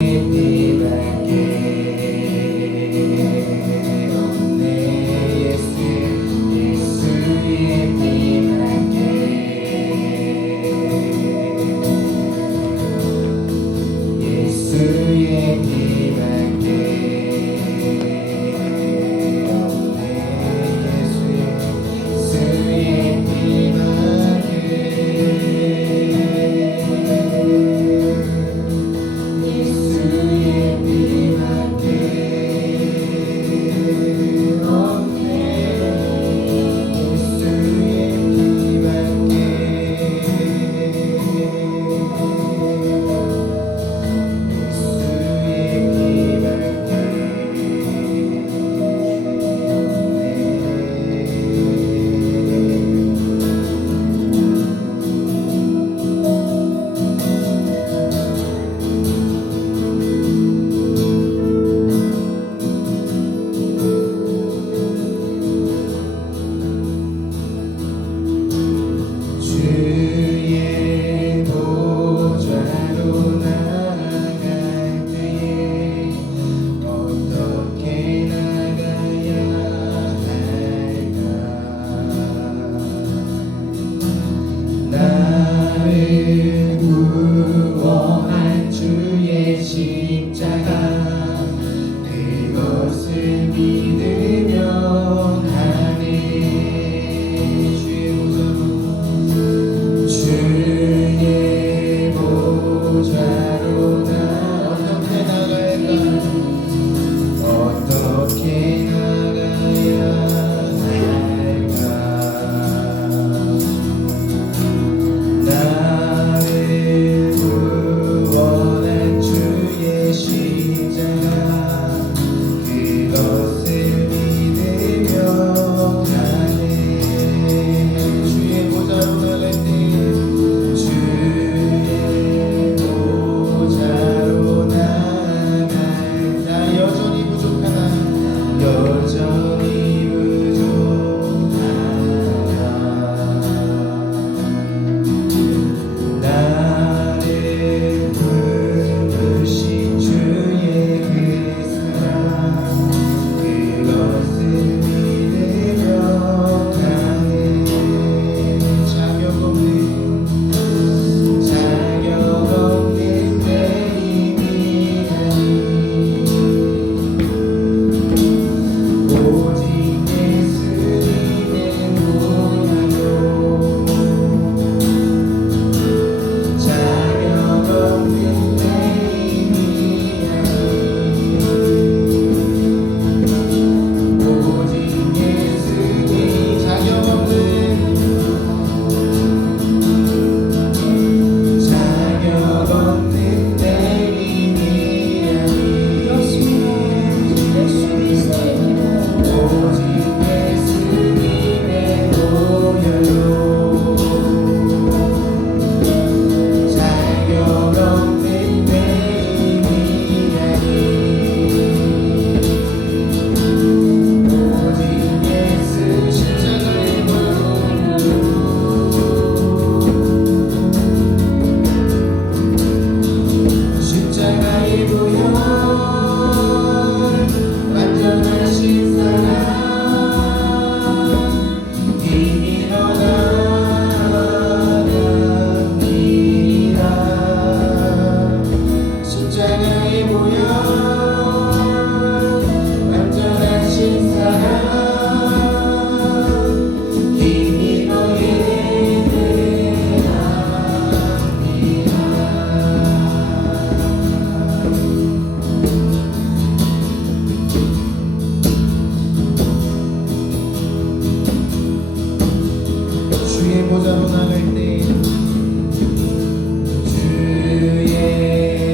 주의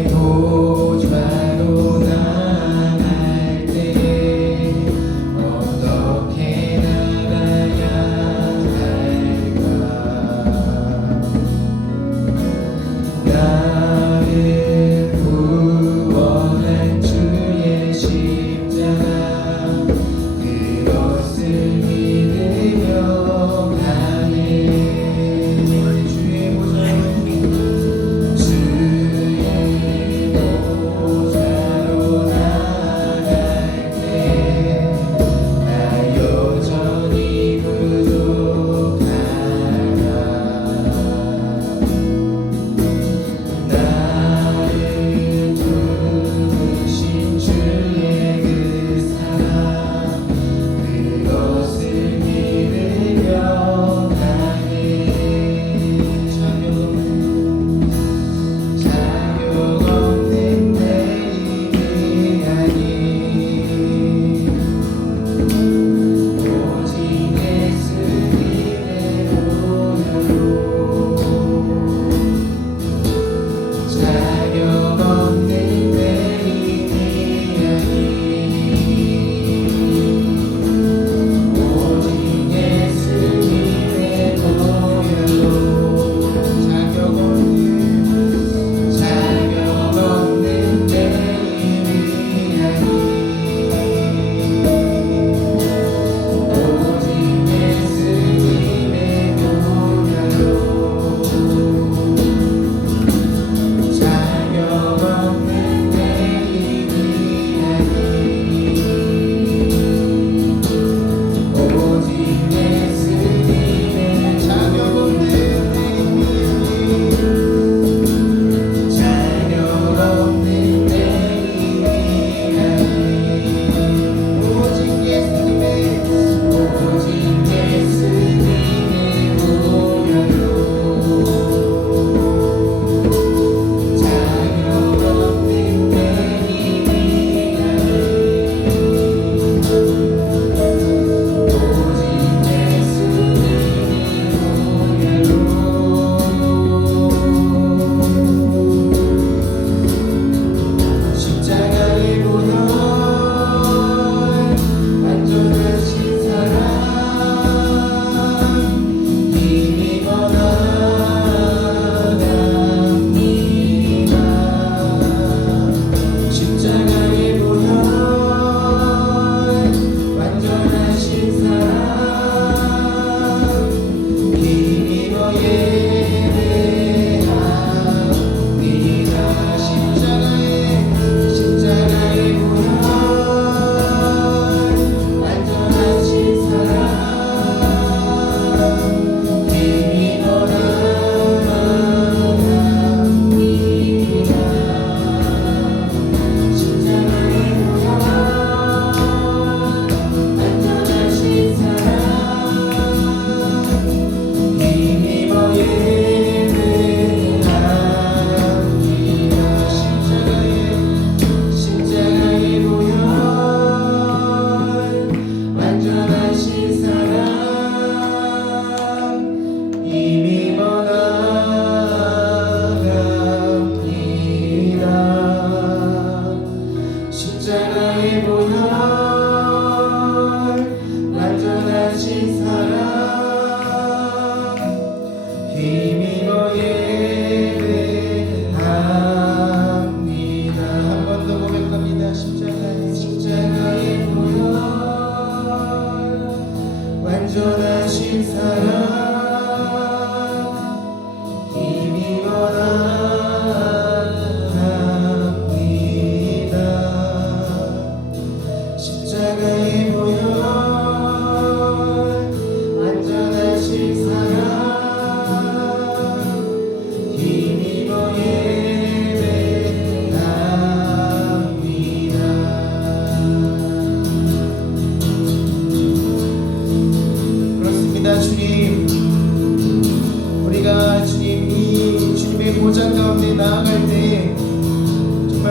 보좌로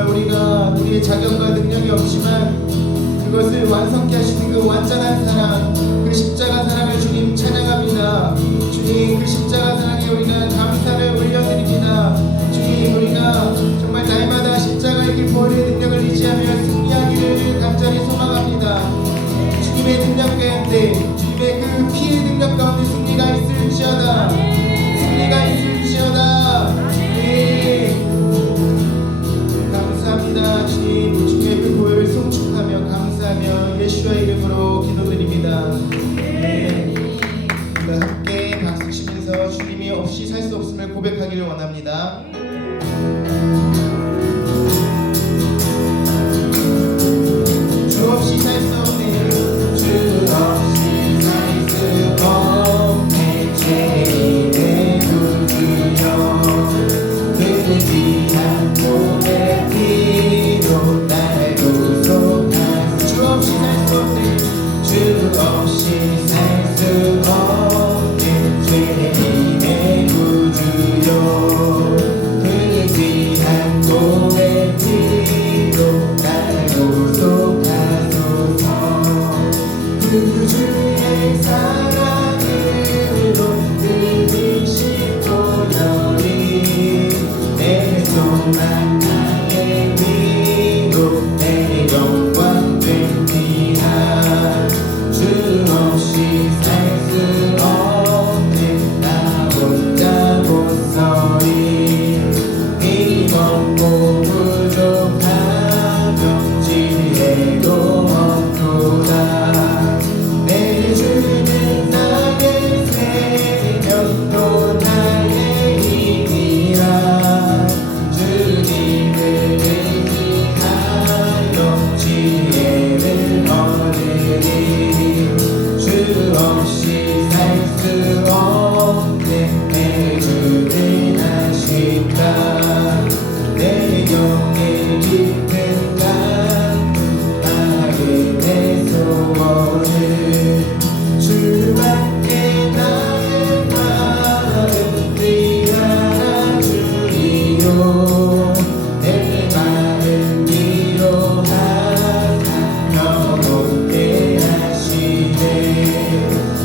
정말 우리가 우리의 자격과 능력이 없지만 그것을 완성케 하시는 그 완전한 사랑, 그 십자가 사랑을 주님 찬양합니다. 주님, 그 십자가 사랑에 우리가 감사를 올려드립니다. 주님, 우리가 정말 날마다 십자가의 그 보혈의 능력을 의지하며 승리하기를 간절히 소망합니다. 주님의 능력 가운데, 주님의 그 피의 능력 가운데 승리가 있을지어다. 승리가 있을지어다. 감사합니다. 주님, 주님의 그 보혈을 송축하며 감사하며 예수의 이름으로 기도드립니다. 함께 박수 치면서 주님이 없이 살 수 없음을 고백하기를 원합니다. 주 없이 살 수 없네. 주 없이 살 수 없네. 죄인의 구주여, 그 귀한 몸의 피로 날 구속하소서. 주 없이 살 수 없네. 주 없이 살 수 없네. 죄인의 구주여, 그 귀한 몸의 피로 날 구속하소서. 그 주의 사랑으로 그 십보혈이 내 소망 나의 위로 내 영광 됩니다. 주 없이 살 수 없네. 나 혼자 못 서리. 힘없고 부족하며 지혜도 없도다. 내 주는 나의 생명도 나의 힘이라. 주님을 의지하여 지혜를 얻으리. 주 없이 살 수 없네. 내 주는 하신다. 내 영의 깊은 강물 나의 내 소원을. 주밖에 나의 마음 위하나 주리요. 내 마음 위로하사 영원케 하시네.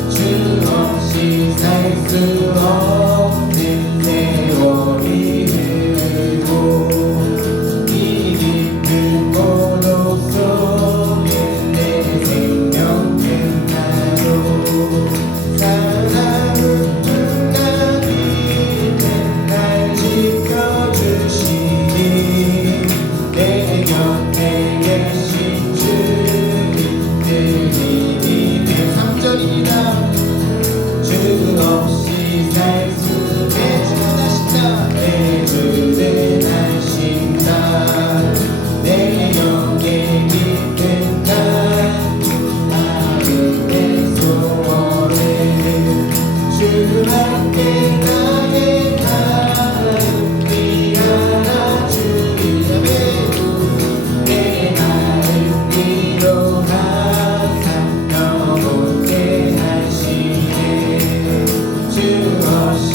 주 없이 살 수 없는 세월이 흐르고 이 깊은 고독 속에 내 생명 끝나도 사랑은 끝나기 맨날 지켜주시니. 내 곁에 계신 주님 늘 힘이 돼. 3절입니다. 주 없이 살 수 내 주는 하신다. 내 주는 하신다. 내 영의 깊은 강물 나의 내 소원을. 주밖에 나의 마음 위하나 주리라. 내 마음 위로하사 영원케 하시네. 주 없이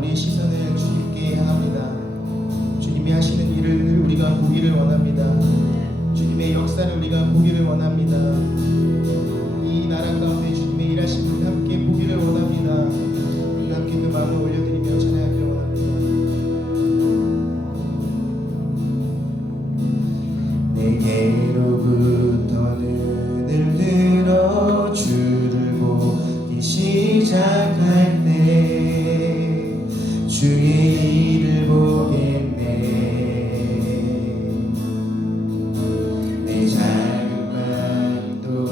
우리의 시선을 주님께 향합니다. 주님이 하시는 일을 우리가 보기를 원합니다. 주님의 역사를 우리가 보기를 원합니다. 이 나라 가운데 주님의 일하심을 함께 보기를 원합니다. 우리가 함께 그 마음을 올려드리며 찬양하기를 원합니다. 내게로부터 눈을 들어 주를 보기 시작할 때 주의 일을 보겠네. 내 작은 마음도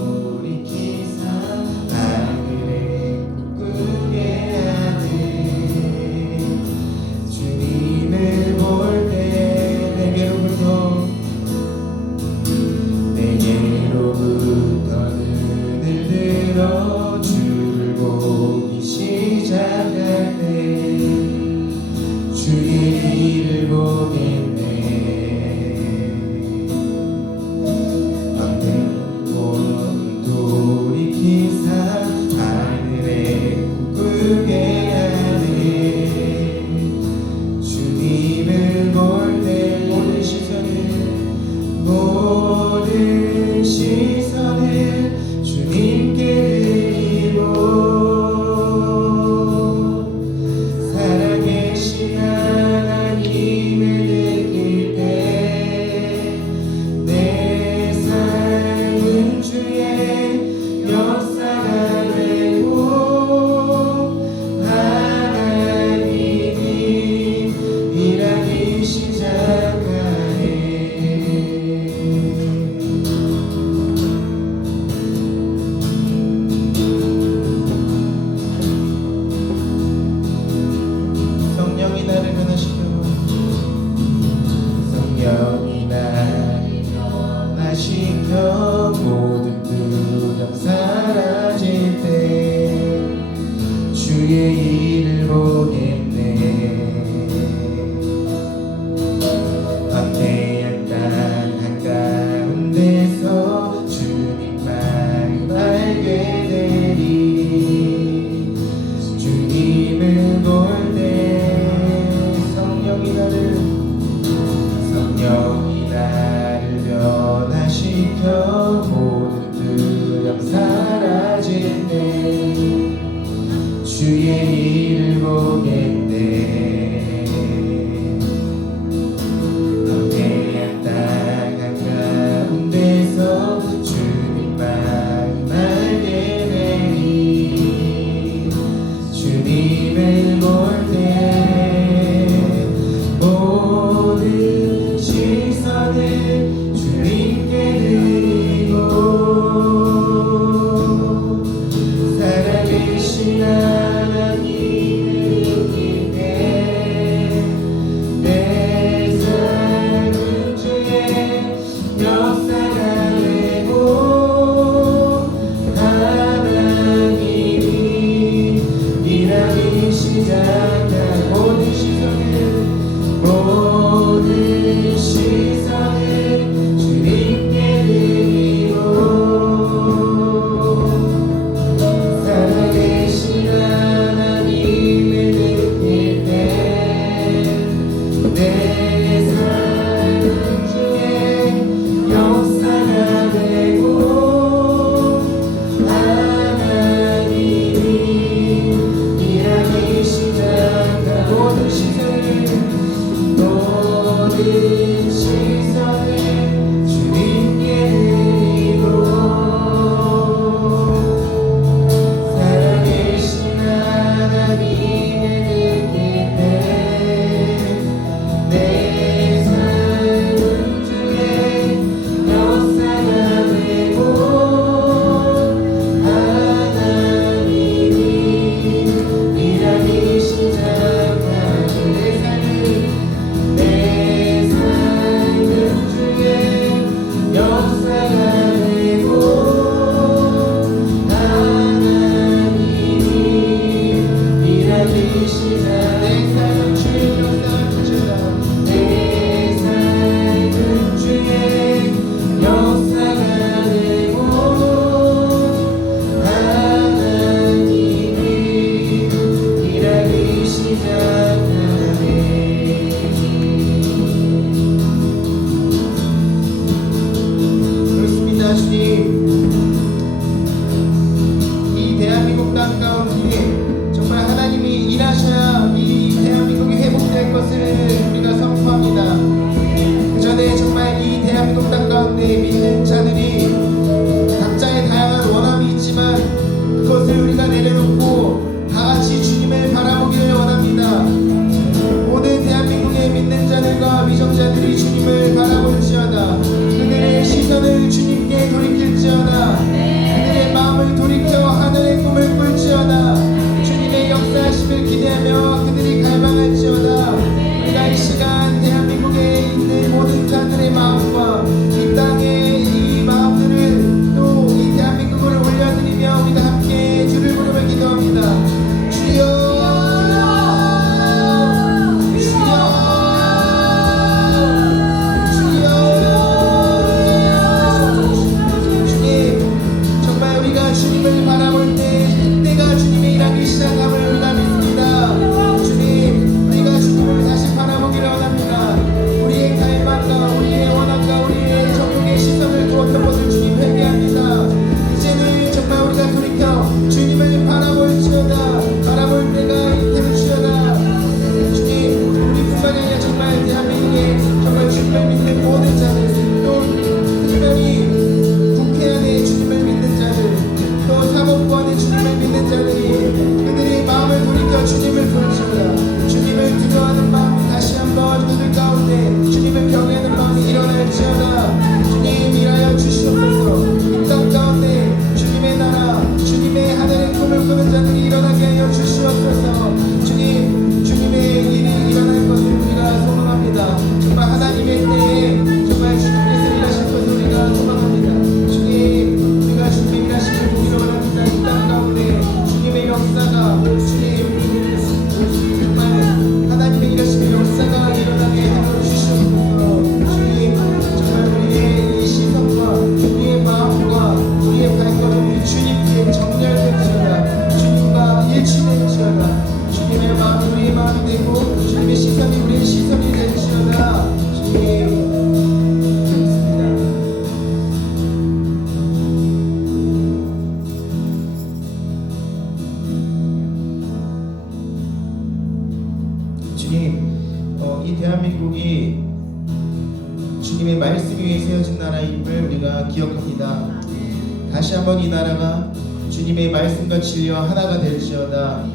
자들이 주님을 바라볼지어다. 그들의 시선을 주님께 돌이킬지어다. 그들의 마음을 돌이켜 하늘의 꿈을 꿀지어다. 주님의 역사하심을 기대하며 그들이 갈망할지어다. 우리가 이 시간 대한민국에 있는 모든 자들의 마음과 이 땅의 이 마음들을 또 이 대한민국을 올려드리며 우리가 함께 주를 부르며 기도합니다. 주여 주님을 바라볼 때 때가 주님의 일하기 시작함을 우리가 믿습니다. 주님, 우리가 주님을 다시 바라보기를 원합니다. 우리의 갈망과 우리의 원함과 우리의 정욕의 시선을 두었던 것을 주님 회개합니다. 이제는 정말 우리가 돌이켜 주님을 바라볼지어다. 바라볼 때가 이때일지어다. 주님, 우리뿐만이 아니라 정말 대한민국에 정말 주님을 믿는 모든 자들, 또 특별히 국회 안에 주님을 믿는 자들, 또 사법부안에 주님을 믿는 자들이 그들의 마음을 돌이켜 주님을 부르시오다. 주님을 두려워하는 마음이 다시 한번 그들 가운데 주님을 경외하는 마음이 일어날지어다. 주님 일하여 주시옵소서. 이 땅 가운데 주님의 나라 주님의 하늘의 꿈을 꾸는 자들이 일어나게 하여 주시옵소서. 주님 주님의 일이 일어날 것을 우리가 소망합니다. 정말 하나님의 때에 정말 주님께서 일하실 것을 우리가 소망합니다. 주님 우리가 주님의 일하심을 보기로 원합니다. 이 땅 가운데 주님의 역사가 주님 정말 하나님의 일하심의 역사가 일어나게 하여 주시옵소서. 주님 정말 우리의 이 시선과 우리의 마음과 우리의 발걸음이 주님께 정렬될지어다. 주님과 일치될지어다. 주님의 마음이 우리의 마음이 되고 주님의 시선이 우리의 시선이 될지어다. 주님 이 대한민국이 주님의 말씀 위에 세워진 나라임을 우리가 기억합니다. 다시 한번 이 나라가 주님의 말씀과 진리와 하나가 될지어다.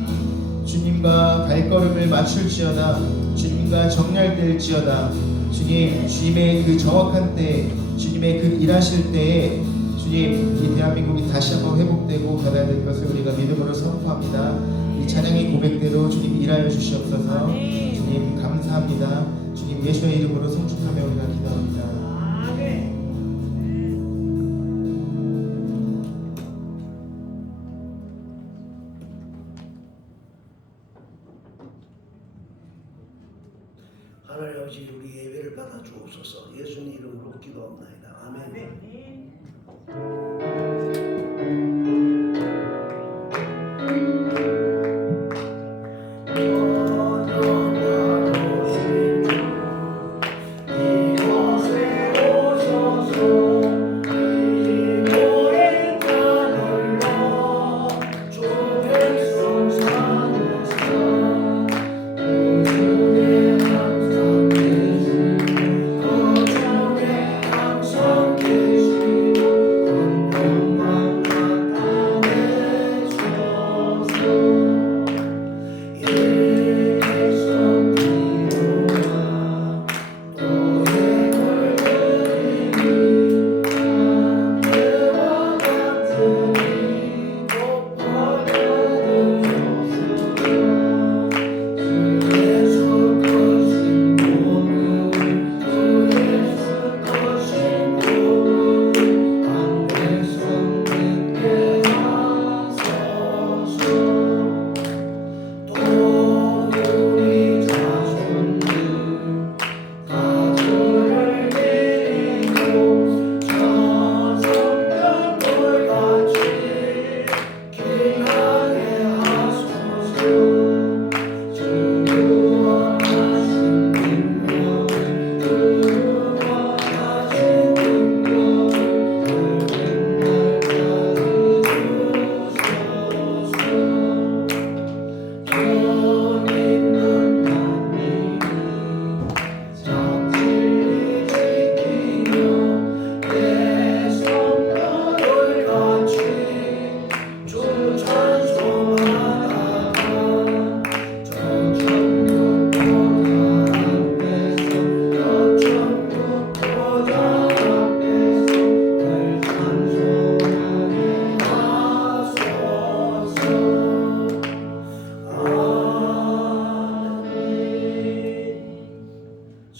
주님과 발걸음을 맞출지어다. 주님과 정렬될지어다. 주님, 주님의 그 정확한 때, 주님의 그 일하실 때에 주님, 이 대한민국이 다시 한번 회복되고 변화될 것을 우리가 믿음으로 선포합니다. 이 찬양의 고백대로 주님 일하여 주시옵소서. 주님 감사합니다. 주님 예수의 이름으로 송축하며 우리가 기도합니다. 하나님 아버지 우리 예배를 받아 주옵소서. 예수님 이름으로 기도합니다. 아멘.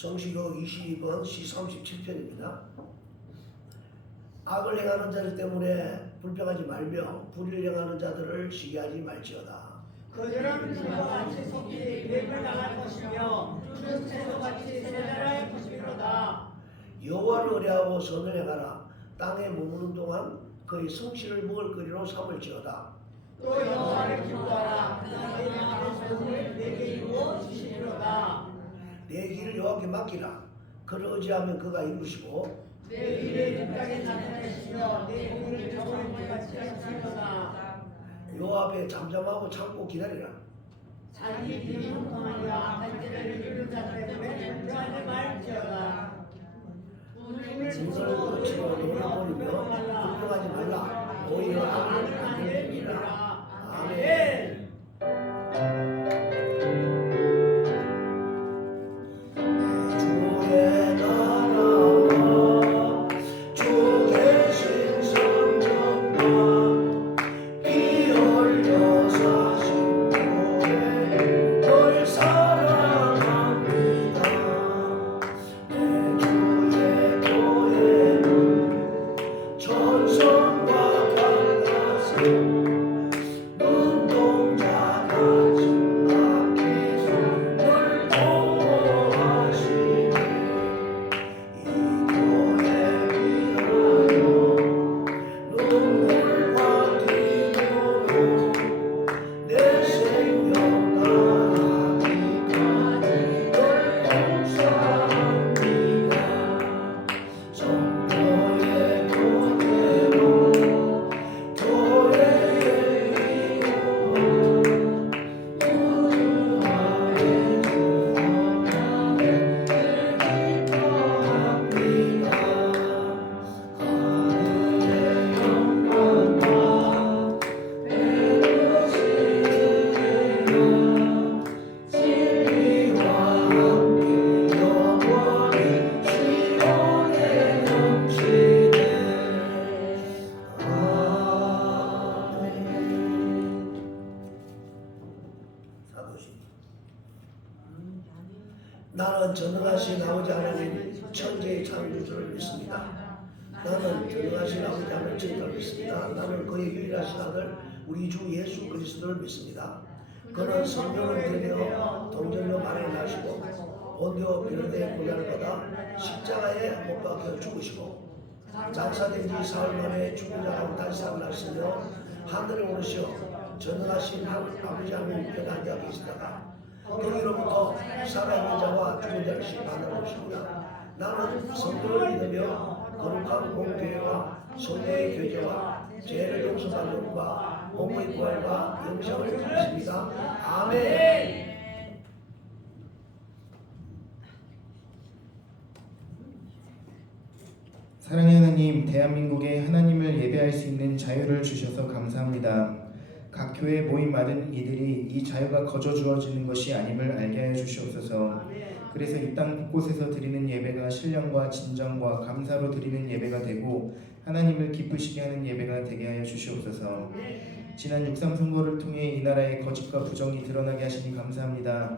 성시록 20권 C37편입니다. 악을 행하는 자들 때문에 불평하지 말며 불의를 행하는 자들을 시기하지 말지어다. 그들은 그와 같이 속히 뱀을 당할 것이며 푸른 새도 같이 세뇌할 것이로다. 여호와를 의뢰하고 선을 행하라. 땅에 머무는 동안 그의 성실을 먹을거리로 삼을지어다. 또 여호와를 기뻐하라. 그의 명하는 소문을 내게 이루어 주시리로다. 내 길을 여호와께 맡기라. 그를 의지하면 그가 이루시고 내 길을 끝까지 나타내시며 내 공을 저버림을 같이 하시리로다. 여호와 앞에 잠잠하고 참고 기다리라. 자기 길이 형통하여 악한 때를 이루는 자 때문에 불평하지 말지어다. 진설을 거치고 노를 버리며 불평하지 말라. 오히려 악을 만들리라. 아멘. 주의 나라와 주 계신 성전과 피 흘려 사신 교회 널 사랑합니다. 내 주의 교회는 천성과 같아서 눈동자같이 앞에서 널 보호하시니 이 교회 위하여 눈물과 기도로 내 생명 다하기까지 널 봉사합니다. 성도의 교회로 교회의 이름으로 우주하에 주님의 기뻐합니다. 하늘의 영광과 베르시 주리라. 진리와 함께 영원히 시온에 넘치네. 아멘. 사도신. 나는 전능하신 아버지 하나님 천지의 창조주를 믿습니다. 나는 전능하신 아버지 하나님 천지를 믿습니다. 나는 그의 유일하신 아들 우리 주 예수 그리스도를 믿습니다. 그는 성령을 들여 동정녀 마리아를 낳으시고 본디오 빌라도의 고난을 받아 십자가에 못 박혀 죽으시고 장사된 지 사흘 만에 죽은 자 가운데 다시 살아나시며 하늘에 오르시어 전능하신 아버지 하나님께 앉아 계시다가 거기로부터 살아있는 자와 죽은 자를 심판하러 오십니다. 나는 성령을 믿으며 거룩한 공교회와 성도의 교제와 죄를 용서받는 바 몸의 부활과 영생을 믿습니다. 아멘. 사랑의 하나님, 대한민국에 하나님을 예배할 수 있는 자유를 주셔서 감사합니다. 각 교회 모임 많은 이들이 이 자유가 거저 주어지는 것이 아님을 알게 하여 주시옵소서. 그래서 이 땅 곳곳에서 드리는 예배가 신령과 진정과 감사로 드리는 예배가 되고 하나님을 기쁘시게 하는 예배가 되게 하여 주시옵소서. 지난 6.3 선거를 통해 이 나라의 거짓과 부정이 드러나게 하시니 감사합니다.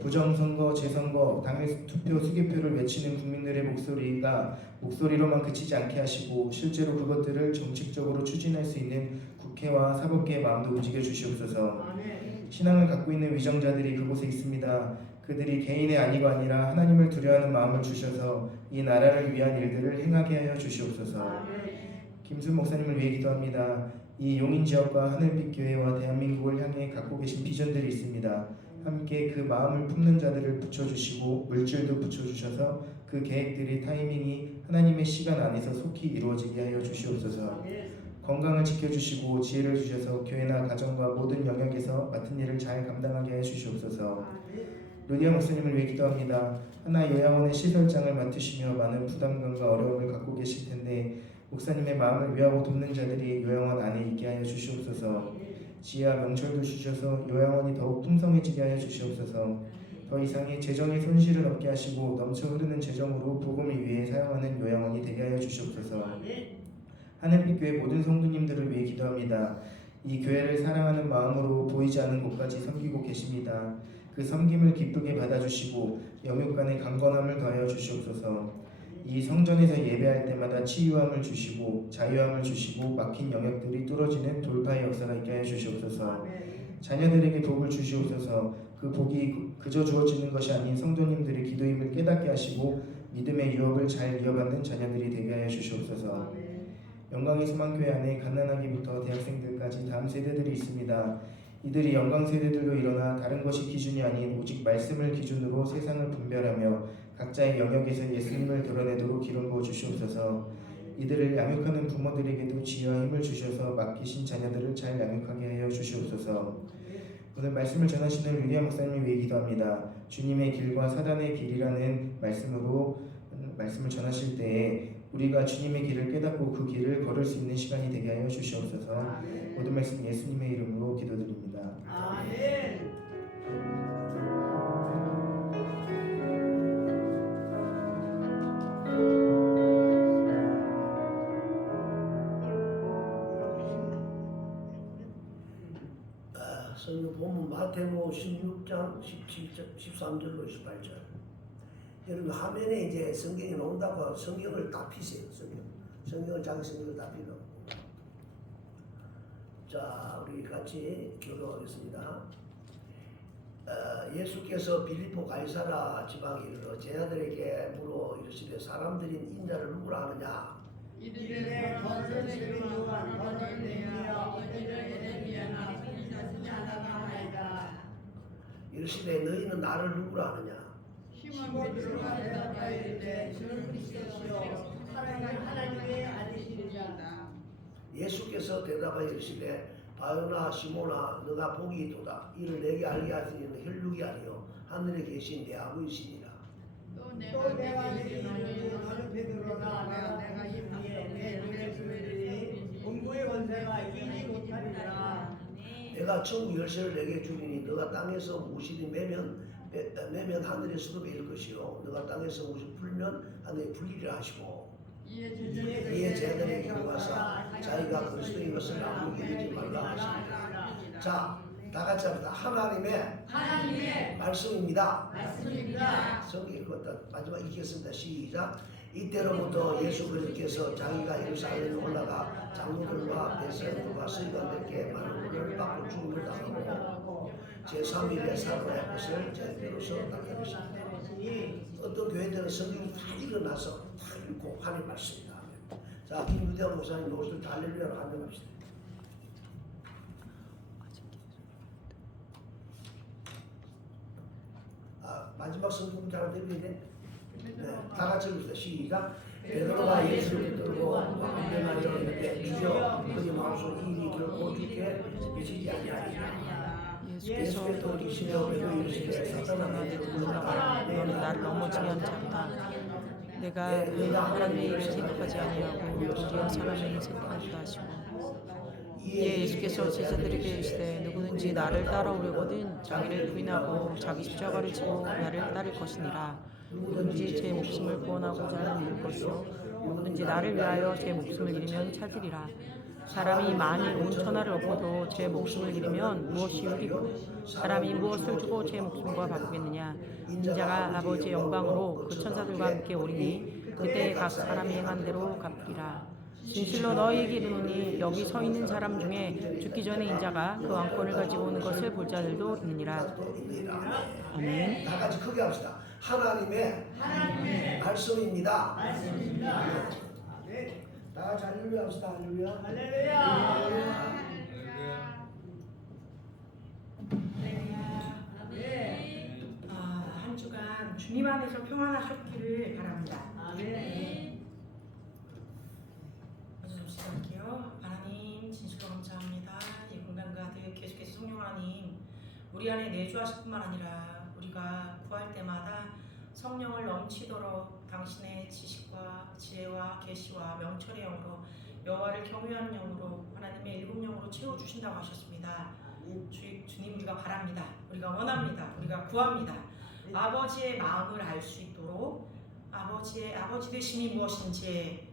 부정선거, 재선거, 당일 투표, 수개표를 외치는 국민들의 목소리가 목소리로만 그치지 않게 하시고 실제로 그것들을 정책적으로 추진할 수 있는 국회와 사법계의 마음도 움직여 주시옵소서. 신앙을 갖고 있는 위정자들이 그곳에 있습니다. 그들이 개인의 안위가 아니라 하나님을 두려워하는 마음을 주셔서 이 나라를 위한 일들을 행하게 하여 주시옵소서. 김순 목사님을 위해 기도합니다. 이 용인지역과 하늘빛 교회와 대한민국을 향해 갖고 계신 비전들이 있습니다. 함께 그 마음을 품는 자들을 붙여주시고 물질도 붙여주셔서 그 계획들이 타이밍이 하나님의 시간 안에서 속히 이루어지게 하여 주시옵소서. 건강을 지켜주시고 지혜를 주셔서 교회나 가정과 모든 영역에서 맡은 일을 잘 감당하게 하여 주시옵소서. 루디아 목사님을 위해 기도합니다. 하나 요양원의 시설장을 맡으시며 많은 부담감과 어려움을 갖고 계실 텐데 목사님의 마음을 위하고 돕는 자들이 요양원 안에 있게 하여 주시옵소서. 지혜와 명철도 주셔서 요양원이 더욱 풍성해지게 하여 주시옵소서. 더 이상의 재정의 손실을 없게 하시고 넘쳐 흐르는 재정으로 복음을 위해 사용하는 요양원이 되게 하여 주시옵소서. 하늘빛 교회 모든 성도님들을 위해 기도합니다. 이 교회를 사랑하는 마음으로 보이지 않는 곳까지 섬기고 계십니다. 그 섬김을 기쁘게 받아주시고 영육간의 강건함을 더하여 주시옵소서. 이 성전에서 예배할 때마다 치유함을 주시고 자유함을 주시고 막힌 영역들이 뚫어지는 돌파의 역사가 있게 하여 주시옵소서. 자녀들에게 복을 주시옵소서. 그 복이 그저 주어지는 것이 아닌 성도님들의 기도임을 깨닫게 하시고 믿음의 유업을 잘 이어받는 자녀들이 되게 하여 주시옵소서. 영광의 소망교회 안에 갓난아기부터 대학생들까지 다음 세대들이 있습니다. 이들이 영광 세대들로 일어나 다른 것이 기준이 아닌 오직 말씀을 기준으로 세상을 분별하며 각자의 영역에서 예수님을 드러내도록 기름 부어 주시옵소서. 이들을 양육하는 부모들에게도 지혜와 힘을 주셔서 맡기신 자녀들을 잘 양육하게 하여 주시옵소서. 오늘 말씀을 전하시는 윌리엄 목사님 위해 기도합니다. 주님의 길과 사단의 길이라는 말씀으로 말씀을 전하실 때에 우리가 주님의 길을 깨닫고 그 길을 걸을 수 있는 시간이 되게 하여 주시옵소서. 모든 말씀 예수님의 이름으로 기도드립니다. 아멘. 성경 보면 마태복음 16장 13절로 18절. 여러분 화면에 이제 성경이 나온다고 성경을 다 피세요. 성경을 자기 성경을 다 피고. 자, 우리 같이 교도하겠습니다. 예수께서 빌립보 가이사라 지방에 이르러 제자들에게 물어 이르시되 사람들이 인자를 누구라 하느냐? 이들의 건설들이 누가 건을 내며 이들을 에레미야나 선지자가 하나이다. 이르시되 너희는 나를 누구라 하느냐? 시몬 베드로가 대답하여 이르되 주는 그리스도시요 하나님의 아들이시리라. 예수께서 대답하여 이르시되 바요나 시몬아 너가 복이 있도다. 이를 내게 알게 하시는 혈육이 아니요 하늘에 계신 내 아버지시니라. 또 내가 이르기를 너는 베드로다. 내가 이 위에 내 눈에 주리니 공부의 권세가 이기지 못하리라. 내가 천국 열쇠를 내게 주리니 너가 땅에서 무엇이든 매면 하늘에서도 매일 것이요 너가 땅에서 무엇을 풀면 하늘에 풀리리라 하시고 이에 제자들에게 가서 자기가 그리스도인 것을 아무에게 믿지 말라 하십니다. 자, 다 같이 합니다. 하나님의 말씀입니다. 성경에 그것다 마지막 읽겠습니다. 시작. 이때로부터 예수 그리스도께서 자기가 예루살렘에 올라가 장로들과 대제사장들과 서기관들께 많은 은혜를 받고 죽음을 당하고 제3일에 살아날 것을 제대로서 나타내십니다. 어떤 교회들은 성경이 다 일어나서 다 읽고 하나님 말씀입니다. 자, 김유대원 목사님 노릇을 다 할렐루야로 한명합시다. 마지막 성경 잘 들리네. 다 같이 읽읍시다. 시작. 베드로가 예수를 붙들고 안배나 이르는데 주여 그의 마음속 이 일이 결코 주께 미치지 아니하리라. 예수께서 돌이키며 베드로 이르시되 사탄아 내게 물러가라. 너는 나를 넘어지게 하는 자로다. 내가 하나님의 일을 생각하지 아니하고 도리어 사람의 일을 생각하기도 하시고. 이에 예수께서 제자들에게 이르시되 누구든지 나를 따라오려거든 자기를 부인하고 자기 십자가를 지고 나를 따를 것이니라. 누구든지 제 목숨을 구원하고자 하는 잃을 것이요 누구든지 나를 위하여 제 목숨을 잃으면 찾으리라. 사람이 만일 온 천하를 얻고도 제 목숨을 잃으면 무엇이 유리고 사람이 무엇을 주고 제 목숨과 바꾸겠느냐. 인자가 아버지의 영광으로 그 천사들과 함께 오리니 그때 각 사람이 행한 대로 갚으리라. 진실로 너희에게 이르노니 여기 서 있는 사람 중에 죽기 전에 인자가 그 왕권을 가지고 오는 것을 볼 자들도 있느니라. 아멘. 다 같이 크게 합시다. 하나님의 말씀입니다. 네. 다 같이 할렐루야 합시다. 할렐루야. 한 주간 주님 안에서 평안하셨기를 바랍니다. 먼저 시작할게요. 하나님 진실로 감사합니다. 이 공간 가득 계속해서 성령 하나님 우리 안에 내주하실 뿐만 아니라 우리가 구할 때마다 성령을 넘치도록 당신의 지식과 지혜와 계시와 명철의 영으로 여호와를 경외하는 영으로 하나님의 일곱 영으로 채워주신다고 하셨습니다. 주님 우리가 바랍니다. 우리가 원합니다. 우리가 구합니다. 아버지의 마음을 알 수 있도록 아버지 되심이 무엇인지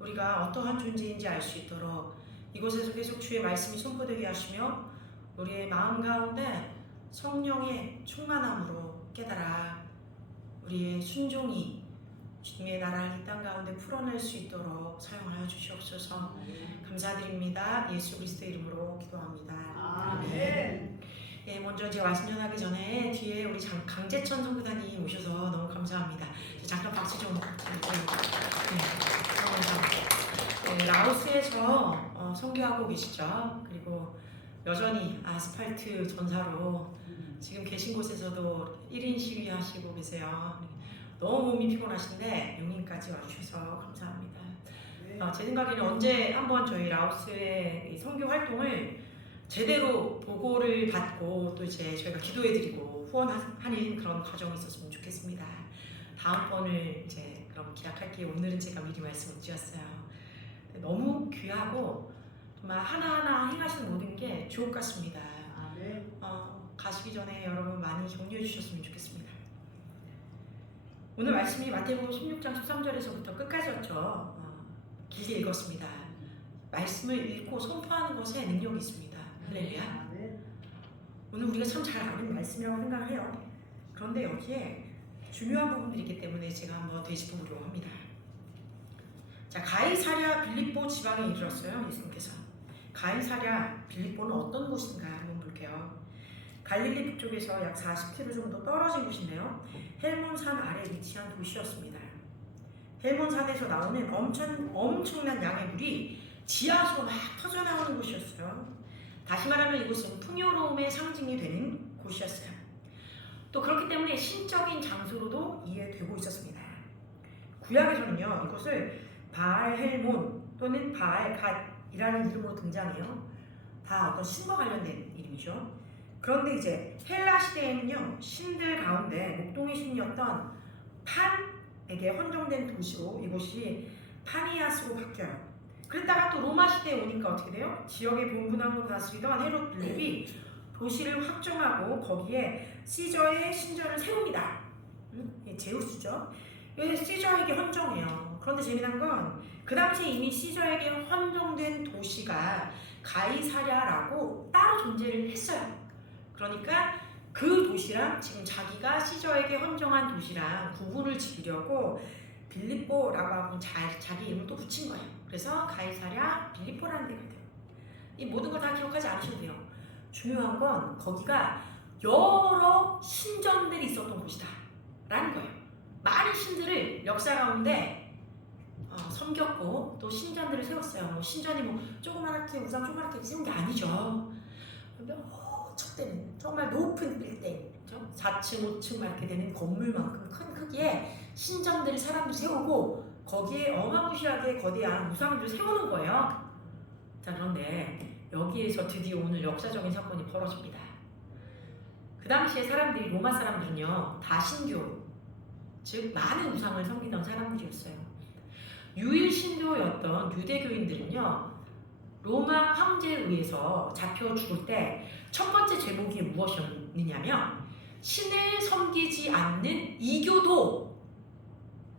우리가 어떠한 존재인지 알 수 있도록 이곳에서 계속 주의 말씀이 선포되게 하시며 우리의 마음 가운데 성령의 충만함으로 깨달아 우리의 순종이 주님의 나라를 이 땅 가운데 풀어낼 수 있도록 사용하여 주시옵소서. 감사드립니다. 예수 그리스도 이름으로 기도합니다. 아멘. 예, 먼저 이제 말씀 전하기 전에 뒤에 우리 강재천 선교사님 오셔서 너무 감사합니다. 잠깐 박수 좀 드릴게요. 너무 감사합니다. 라오스에서 선교하고 계시죠. 그리고 여전히 아스팔트 전사로 지금 계신 곳에서도 1인 시위하시고 계세요. 너무 몸이 피곤하신데 용인까지 와주셔서 감사합니다. 제 생각에는 언제 한번 저희 라오스의 이 선교 활동을 제대로 보고를 받고 또 이제 저희가 기도해드리고 후원하는 그런 과정이 있었으면 좋겠습니다. 다음번을 이제 그럼 기약할게요. 오늘은 제가 미리 말씀을 드렸어요. 너무 귀하고 정말 하나하나 행하시는 모든 게 주옥 같습니다. 가시기 전에 여러분 많이 격려해 주셨으면 좋겠습니다. 오늘 말씀이 마태복음 16장 13절에서부터 끝까지였죠. 길게 읽었습니다. 말씀을 읽고 선포하는 것에 능력이 있습니다. 할렐루야. 오늘 우리가 참 잘 아는 말씀이라고 생각을 해요. 그런데 여기에 중요한 부분들이 있기 때문에 제가 한번 되짚어보려고 합니다. 자, 가이사랴 빌립보 지방에 이르렀어요. 예수님께서. 가이사랴 빌립보는 어떤 곳인가 한번 볼게요. 갈릴리 북쪽에서 약 40km 정도 떨어진 곳인데요. 헬몬산 아래 위치한 도시였습니다. 헬몬산에서 나오는 엄청난 양의 물이 지하수로 막 터져나오는 곳이었어요. 다시 말하면 이곳은 풍요로움의 상징이 되는 곳이었어요. 또 그렇기 때문에 신적인 장소로도 이해되고 있었습니다. 구약에서는요, 이곳을 바알 헬몬 또는 바알 갓이라는 이름으로 등장해요. 다 어떤 신과 관련된 이름이죠. 그런데 이제 헬라 시대에는요, 신들 가운데 목동의 신이었던 판에게 헌정된 도시로 이곳이 파니아스로 바뀌어요. 그랬다가 또 로마 시대에 오니까 어떻게 돼요? 지역의 본분함으로 다스리던 헤롯 빌립이 도시를 확정하고 거기에 시저의 신전을 세웁니다. 제우스죠. 여기서 시저에게 헌정해요. 그런데 재미난 건 그 당시에 이미 시저에게 헌정된 도시가 가이사랴라고 따로 존재를 했어요. 그러니까 그 도시랑 지금 자기가 시저에게 헌정한 도시랑 구분을 지으려고 빌립보라고 하고 자기 이름을 또 붙인 거예요. 그래서 가이사랴 빌립보라는 데가 돼요. 이 모든 걸 다 기억하지 않으셔도 돼요. 중요한 건 거기가 여러 신전들이 있었던 곳이다 라는 거예요. 많은 신들을 역사 가운데 섬겼고 또 신전들을 세웠어요. 뭐 신전이 뭐 조그맣게 우상 조그맣게 세운 게 아니죠. 척대는 정말 높은 빌딩, 4층, 5층 막 이렇게 되는 건물만큼 큰 크기의 신전들을 사람들이 세우고 거기에 어마무시하게 거대한 우상들을 세우는 거예요. 자, 그런데 여기에서 드디어 오늘 역사적인 사건이 벌어집니다. 그 당시에 사람들이, 로마 사람들은요, 다신교, 즉 많은 우상을 섬기던 사람들이었어요. 유일신교였던 유대교인들은요, 로마 황제에 의해서 잡혀 죽을 때 첫 번째 제목이 무엇이었느냐면 신을 섬기지 않는 이교도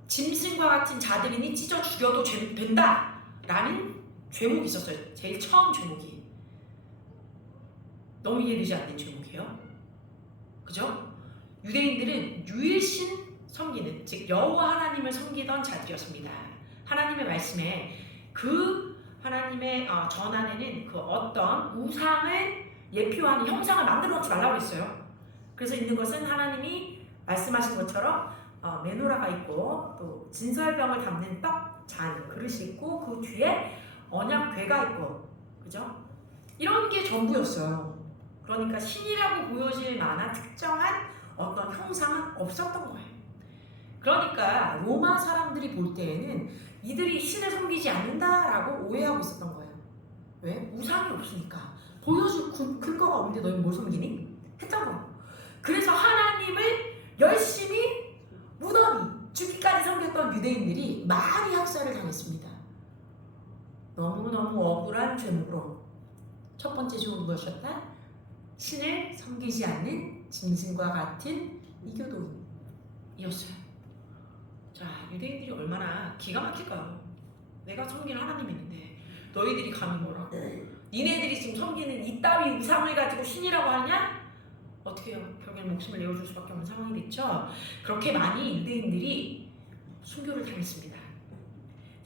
짐승과 같은 자들이니 찢어 죽여도 된다 라는 제목이 있었어요. 제일 처음 제목이. 너무 이해되지 않는 제목이에요. 그죠? 유대인들은 유일신 섬기는, 즉 여호와 하나님을 섬기던 자들이었습니다. 하나님의 말씀에 그 하나님의 전안에는 그 어떤 우상을 예표하는 형상을 만들어 놓지 말라고 했어요. 그래서 있는 것은 하나님이 말씀하신 것처럼 메노라가 있고 또 진설병을 담는 떡잔 그릇이 있고 그 뒤에 언약궤가 있고, 그죠? 이런 게 전부였어요. 그러니까 신이라고 보여질 만한 특정한 어떤 형상은 없었던 거예요. 그러니까 로마 사람들이 볼 때에는 이들이 신을 섬기지 않는다라고 오해하고 있었던 거예요. 왜? 우상이 없으니까. 보여줄 근거가 없는데 너희 뭘 섬기니? 했잖아. 그래서 하나님을 열심히 무덤이 죽기까지 섬겼던 유대인들이 많이 학살을 당했습니다. 너무너무 억울한 죄목으로. 첫 번째 죄목이 무엇이었다? 신을 섬기지 않는 짐승과 같은 이교도인이었어요. 자, 유대인들이 얼마나 기가 막힐까요? 내가 섬기는 하나님이 있는데 너희들이 감히 뭐라고? 니네들이 지금 섬기는 이따위 우상을 가지고 신이라고 하냐? 어떻게 해요? 결국에는 목숨을 내어줄 수밖에 없는 상황이 됐죠. 그렇게 많이 유대인들이 순교를 당했습니다.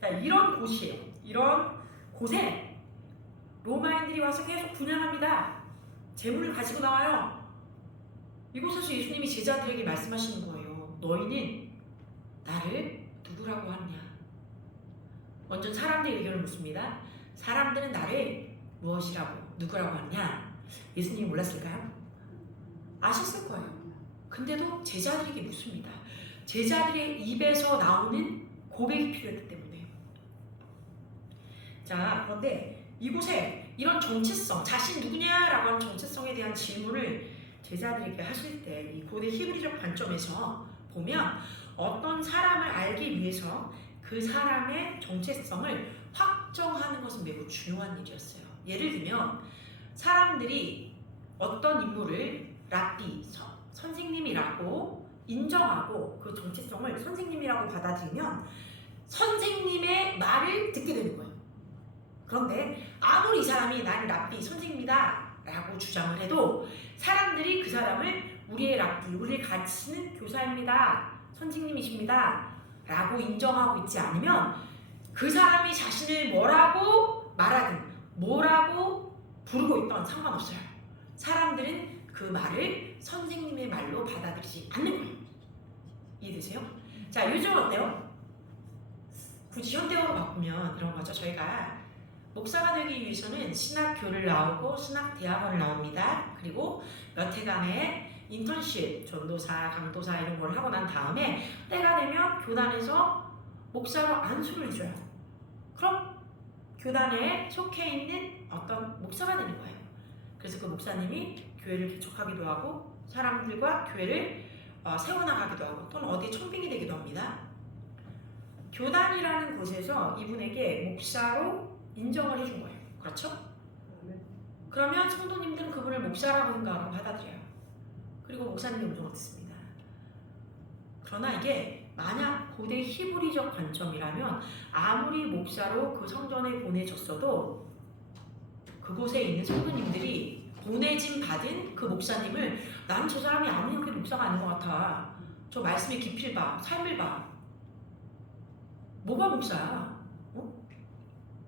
자, 이런 곳이에요. 이런 곳에 로마인들이 와서 계속 분양합니다. 재물을 가지고 나와요. 이곳에서 예수님이 제자들에게 말씀하시는 거예요. 너희는 나를 누구라고 하느냐? 먼저 사람들의 의견을 묻습니다. 사람들은 나를 무엇이라고, 누구라고 하느냐? 예수님이 몰랐을까요? 아셨을 거예요. 근데도 제자들에게 묻습니다. 제자들의 입에서 나오는 고백이 필요했기 때문에. 자, 그런데 이곳에 이런 정체성, 자신 누구냐라고 하는 정체성에 대한 질문을 제자들에게 하실 때 이 고대 히브리적 관점에서 보면 어떤 사람을 알기 위해서 그 사람의 정체성을 확정하는 것은 매우 중요한 일이었어요. 예를 들면 사람들이 어떤 인물을 랍비, 선생님이라고 인정하고 그 정체성을 선생님이라고 받아들이면 선생님의 말을 듣게 되는 거예요. 그런데 아무리 이 사람이 난 랍비, 선생님이다 라고 주장을 해도 사람들이 그 사람을 우리의 랍비, 우리를 가르치는 교사입니다, 선생님이십니다 라고 인정하고 있지 않으면 그 사람이 자신을 뭐라고 말하든 뭐라고 부르고 있던 상관없어요. 사람들은 그 말을 선생님의 말로 받아들이지 않는 거예요. 이해되세요? 자, 요즘은 어때요? 굳이 현대어로 바꾸면 이런 거죠. 저희가 목사가 되기 위해서는 신학교를 나오고 신학대학원을 나옵니다. 그리고 몇 해간의 인턴십, 전도사, 강도사 이런 걸 하고 난 다음에 때가 되면 교단에서 목사로 안수를 해줘요. 그럼 교단에 속해 있는 어떤 목사가 되는 거예요. 그래서 그 목사님이 교회를 개척하기도 하고 사람들과 교회를 세워나가기도 하고 또는 어디에 청빙이 되기도 합니다. 교단이라는 곳에서 이분에게 목사로 인정을 해준 거예요. 그렇죠? 그러면 성도님들은 그분을 목사라고 생각하고 받아들여요. 그리고 목사님의 음성을 듣습니다. 그러나 이게 만약 고대 히브리적 관점이라면 아무리 목사로 그 성전에 보내졌어도 그곳에 있는 성도님들이 보내짐 받은 그 목사님을 난 저 사람이 아무리 그렇게 목사가 아닌 것 같아. 저 말씀의 깊이를 봐, 삶을 봐. 뭐가 목사야?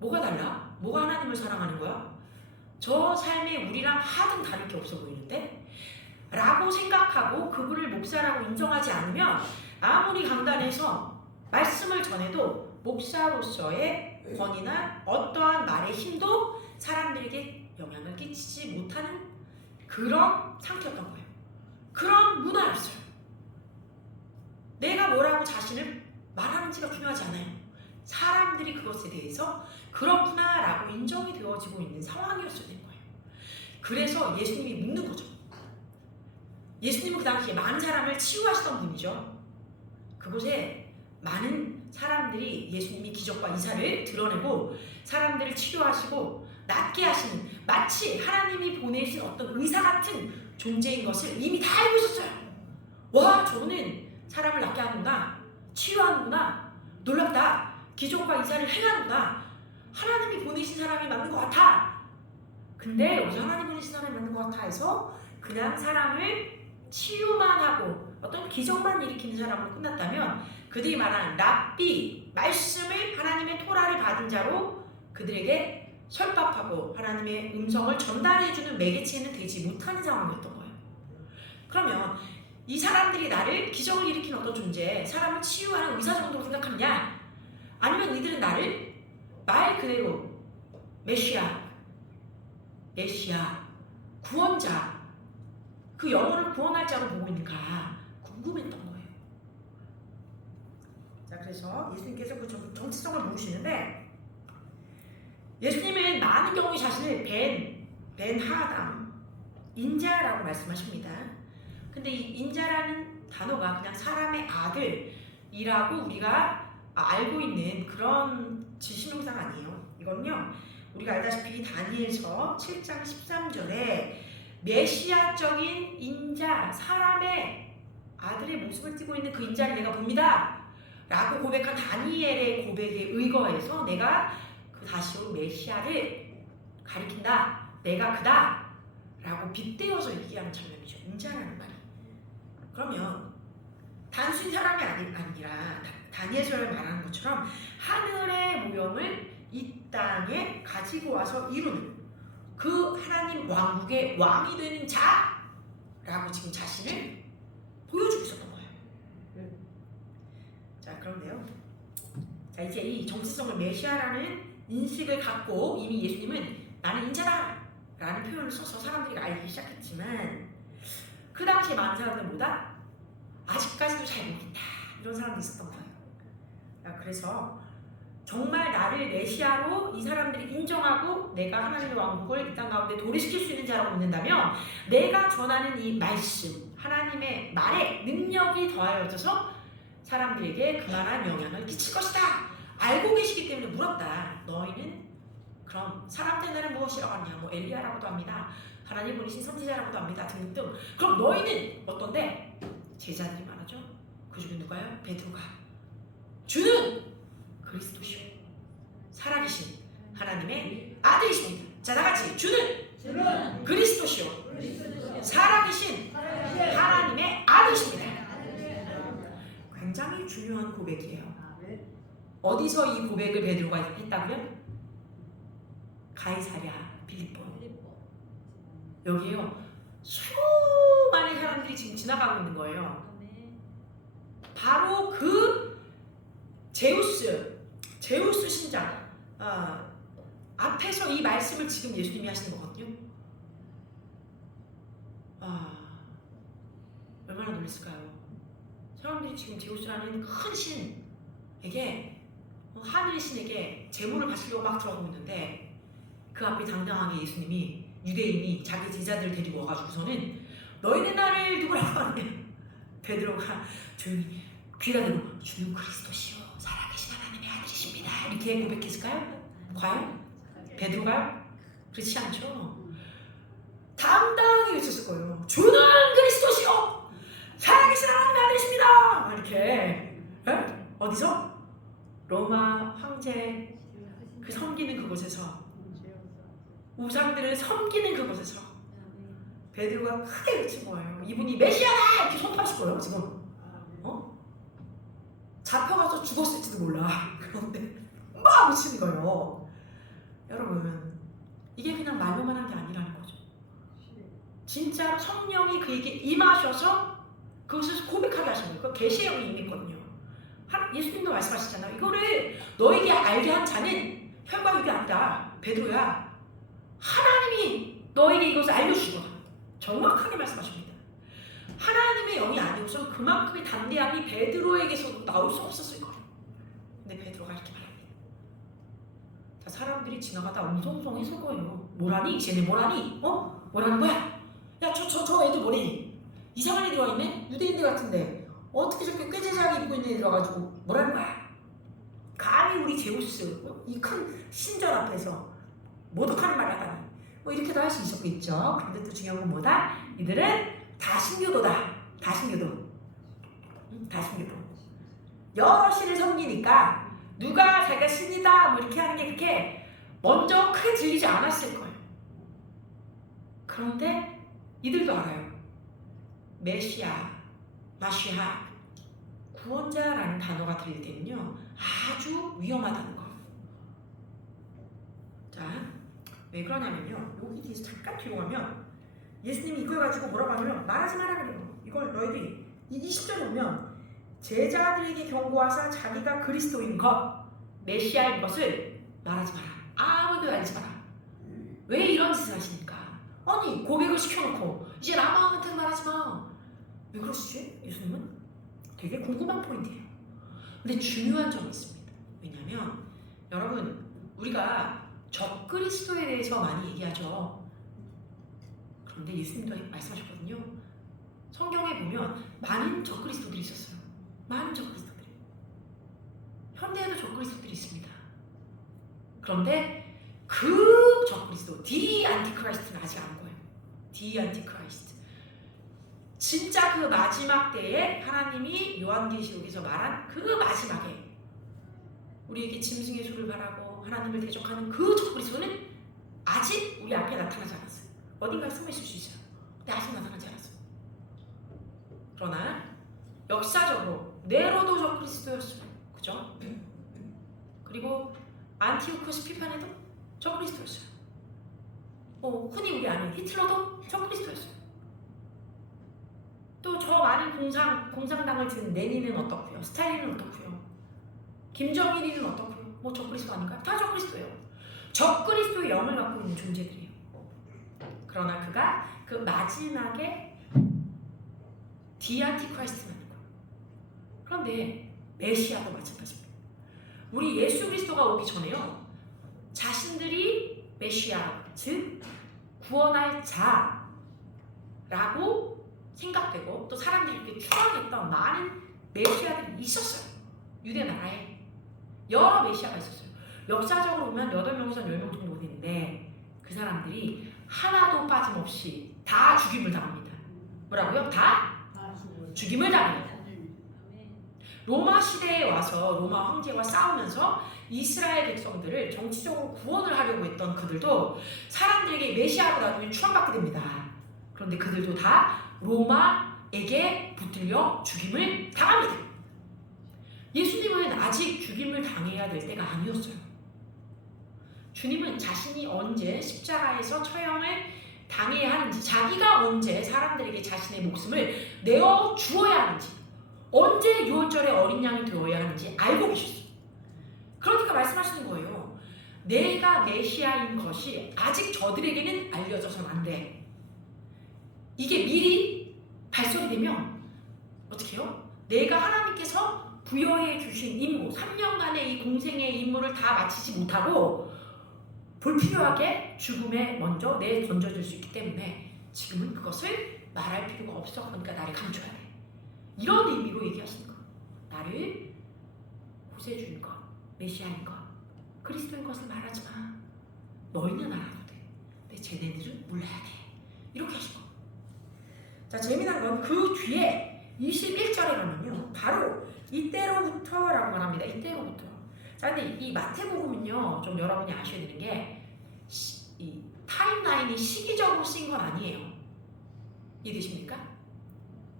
뭐가 달라? 뭐가 하나님을 사랑하는 거야? 저 삶에 우리랑 하등 다를 게 없어 보이는데? 라고 생각하고 그분을 목사라고 인정하지 않으면 아무리 강단에서 말씀을 전해도 목사로서의 권위나 어떠한 말의 힘도 사람들에게 영향을 끼치지 못하는 그런 상태였던 거예요. 그런 문화였어요. 내가 뭐라고 자신을 말하는지가 중요하지 않아요. 사람들이 그것에 대해서 그렇구나 라고 인정이 되어지고 있는 상황이었어야 되는 거예요. 그래서 예수님이 묻는 거죠. 예수님은 그 당시에 많은 사람을 치유하시던 분이죠. 그곳에 많은 사람들이 예수님이 기적과 이사를 드러내고 사람들을 치료하시고 낫게 하시는 마치 하나님이 보내신 어떤 의사 같은 존재인 것을 이미 다 알고 있었어요. 와, 저는 사람을 낫게 하는구나, 치유하는구나, 놀랍다, 기적과 이사를 행하는구나, 하나님이 보내신 사람이 맞는 것 같아. 근데 여기서 하나님 보내신 사람이 맞는 것 같아 해서 그냥 사람을 치유만 하고 어떤 기적만 일으키는 사람으로 끝났다면 그들이 말하는 랍비, 말씀을 하나님의 토라를 받은 자로 그들에게 설법하고 하나님의 음성을 전달해주는 매개체는 되지 못하는 상황이었던 거예요. 그러면 이 사람들이 나를 기적을 일으키는 어떤 존재, 사람을 치유하는 의사 정도로 생각하느냐, 아니면 이들은 나를 말 그대로 메시아, 구원자, 그 영혼을 구원할 자로 보고 있는가 궁금했던 거예요. 자, 그래서 예수님께서 그 정체성을 물으시는데 예수님은 많은 경우 자신을 벤하담, 인자라고 말씀하십니다. 근데 이 인자라는 단어가 그냥 사람의 아들이라고 우리가 알고 있는 그런 지시명사가 아니에요. 이건요, 우리가 알다시피 다니엘서 7장 13절에 메시아적인 인자, 사람의 아들의 모습을 띠고 있는 그 인자를 내가 봅니다 라고 고백한 다니엘의 고백에 의거해서 내가 그 다시로 메시아를 가리킨다, 내가 그다 라고 빗대어서 얘기하는 장면이죠. 인자라는 말이. 그러면 단순히 사람이 아니라 다니엘서를 말하는 것처럼 하늘의 모형을 이 땅에 가지고 와서 이루는 그 하나님 왕국의 왕이 되는 자라고 지금 자신을 보여주고 있었던 거예요. 자, 그런데요. 자, 이제 이 정체성을 메시아라는 인식을 갖고 이미 예수님은 나는 인자다 라는 표현을 써서 사람들이 알기 시작했지만 그 당시에 많은 사람들보다 아직까지도 잘 모르겠다 이런 사람도 있었던 거예요. 자, 그래서 정말 나를 메시아로 이 사람들이 인정하고 내가 하나님의 왕국을 이 땅 가운데 도래시킬 수 있는 자라고 믿는다면 내가 전하는 이 말씀, 하나님의 말에 능력이 더하여져서 사람들에게 그만한 영향을 끼칠 것이다. 알고 계시기 때문에 물었다. 너희는 그럼 사람 된 나는 무엇이라고 하냐? 뭐 엘리야라고도 합니다. 하나님 보내신 선지자라고도 합니다. 등등. 그럼 너희는 어떤데? 제자들이 말하죠. 그 중에 누가요? 베드로가 주는 그리스도시오 살아계신 하나님의 아들이십니다. 자, 나같이 주는 그리스도시오 살아계신 하나님의 아들이십니다. 굉장히 중요한 고백이에요. 어디서 이 고백을 베드로가 했다고요? 가이사랴 빌립보. 여기에요. 수많은 사람들이 지금 지나가고 있는 거예요. 바로 그 제우스 신장 앞에서 이 말씀을 지금 예수님이 하시는 거거든요. 얼마나 놀랐을까요? 사람들이 지금 제우스라는 큰 신에게 하늘 신에게 제물을 바치려고 막 들어가고 있는데 그 앞에 당당하게 예수님이 유대인이 자기 제자들을 데리고 와가지고서는 너희는 나를 누구라고 하냐? 베드로가 조용히 귀가 대고 주는 그리스도시요 살아계신 하나님의 아들이십니다 이렇게 고백했을까요? 과연? 베드로가요? 그렇지 않죠. 당당하게 외쳤을 거예요. 주는 그리스도시요 살아계신 하나님의 아들이십니다 이렇게. 에? 어디서? 로마 황제 그 섬기는 그곳에서 우상들을 섬기는 그곳에서 베드로가 크게 외친 거예요. 이분이 메시아다 이렇게 손파실 거예요 지금. 잡혀가서 죽었을지도 몰라. 그런데 막 외치는 거예요. 여러분 이게 그냥 말로만 한 게 아니라는 거죠. 진짜 성령이 그에게 임하셔서 그것을 고백하게 하신 거예요. 그 계시의 영이 임했거든요. 예수님도 말씀하시잖아요. 이거를 너에게 알게 한 자는 혈과 육이 아니다. 베드로야. 하나님이 너에게 이것을 알려주신 거다. 정확하게 말씀하십니다. 하나님의 영이 아니고서 그만큼의 담대함이 베드로에게서도 나올 수 없었을 거예요. 근데 베드로가 이렇게 말합니다. 자, 사람들이 지나가다 엉성엉성했을 거예요. 뭐라니? 쟤네 뭐라니? 뭐라는 거야? 야, 저 애들 뭐니? 이상한 애들 와 있네? 유대인들 같은데 어떻게 저렇게 꾀제자하게 입고 있는 애들 와가지고 뭐라는 거야? 감히 우리 제우스 이 큰 신전 앞에서 모독하는 말을 하다니 뭐 이렇게도 할 수 있었겠죠. 그런데 또 중요한 건 뭐다? 이들은 다신교도다. 다신교도. 여러 신을 섬기니까 누가 자기가 신이다 뭐 이렇게 하는 게 그렇게 먼저 크게 들리지 않았을 거예요. 그런데 이들도 알아요. 메시아, 마시아, 구원자라는 단어가 들릴 때는요 아주 위험하다는 거예요. 자, 왜 그러냐면요 여기 뒤에서 잠깐 뒤로 가면 예수님이 이걸 가지고 뭐라고 하냐면 말하지 마라 그래요. 이걸 너희들이 이 20절에 보면 제자들에게 경고하사 자기가 그리스도인 것, 메시아인 것을 말하지 마라. 아무도 알지 마라. 왜 이런 짓을 하십니까? 아니 고백을 시켜놓고 이제 라마한테 말하지 마. 왜 그러시지? 예수님은? 되게 궁금한 포인트예요. 근데 중요한 점이 있습니다. 왜냐하면 여러분 우리가 적그리스도에 대해서 많이 얘기하죠. 그런데 예수님도 말씀하셨거든요. 성경에 보면 많은 적그리스도들이 있었어요. 많은 적그리스도들이. 현대에도 적그리스도들이 있습니다. 그런데 그 적그리스도, 디 안티크라이스트는 아직 안 거예요. 디 안티크라이스트. 진짜 그 마지막 때에 하나님이 요한계시록에서 말한 그 마지막에 우리에게 짐승의 수를 바라고 하나님을 대적하는 그 적그리스도는 아직 우리 앞에 나타나지 않았어요. 어딘가에 숨어 있을 수 있어요. 근데 아직 나타나지 않았어. 그러나 역사적으로 네로도 적그리스도였어요. 그죠? 그리고 안티오쿠스 피파네도 적그리스도였어요. 흔히 우리 아는 히틀러도 적그리스도였어요. 또 저 많은 공산당을 든 레닌은 어떻고요? 스탈린은 어떻고요? 김정일이는 어떻고요? 뭐 적그리스도 아닌가요? 다 적그리스도예요. 적그리스도의 영을 갖고 있는 존재들이에요. 그러나 그가 그 마지막에 디안티크라이스트만 있고, 그런데 메시아도 마찬가지입니다. 우리 예수 그리스도가 오기 전에요, 자신들이 메시아, 즉 구원할 자라고 생각되고 또 사람들이 이렇게 추앙했던 많은 메시아들이 있었어요. 유대 나라에 여러 메시아가 있었어요. 역사적으로 보면 8명에서 10명 정도 되는데 그 사람들이 하나도 빠짐없이 다 죽임을 당합니다. 뭐라고요? 다 죽임을 당합니다. 로마 시대에 와서 로마 황제와 싸우면서 이스라엘 백성들을 정치적으로 구원을 하려고 했던 그들도 사람들에게 메시아로 나중에 추앙받게 됩니다. 그런데 그들도 다 로마에게 붙들려 죽임을 당합니다. 예수님은 아직 죽임을 당해야 될 때가 아니었어요. 주님은 자신이 언제 십자가에서 처형을 당해야 하는지, 자기가 언제 사람들에게 자신의 목숨을 내어 주어야 하는지, 언제 유월절에 어린 양이 되어야 하는지 알고 계셨어요. 그러니까 말씀하시는 거예요. 내가 메시아인 것이 아직 저들에게는 알려져서는 안 돼. 이게 미리 발설되면 어떻게 해요? 내가 하나님께서 부여해 주신 임무, 3년간의 이 공생의 임무를 다 마치지 못하고 불필요하게 죽음에 먼저 던져줄 수 있기 때문에 지금은 그것을 말할 필요가 없어. 그러니까 나를 감춰야 돼. 이런 의미로 얘기하시는 거. 나를 구세주인 것, 메시아인 것, 그리스도인 것을 말하지 마. 너희는 알아도 돼. 근데 쟤네들은 몰라야 돼. 이렇게 하신 거. 자, 재미난 건 그 뒤에 21절에 가면요, 바로 이때로부터라고 말합니다. 이때로부터. 자, 근데 이 마태복음은요, 좀 여러분이 아셔야 되는 게 이 타임라인이 시기적으로 쓰인 건 아니에요. 이해되십니까?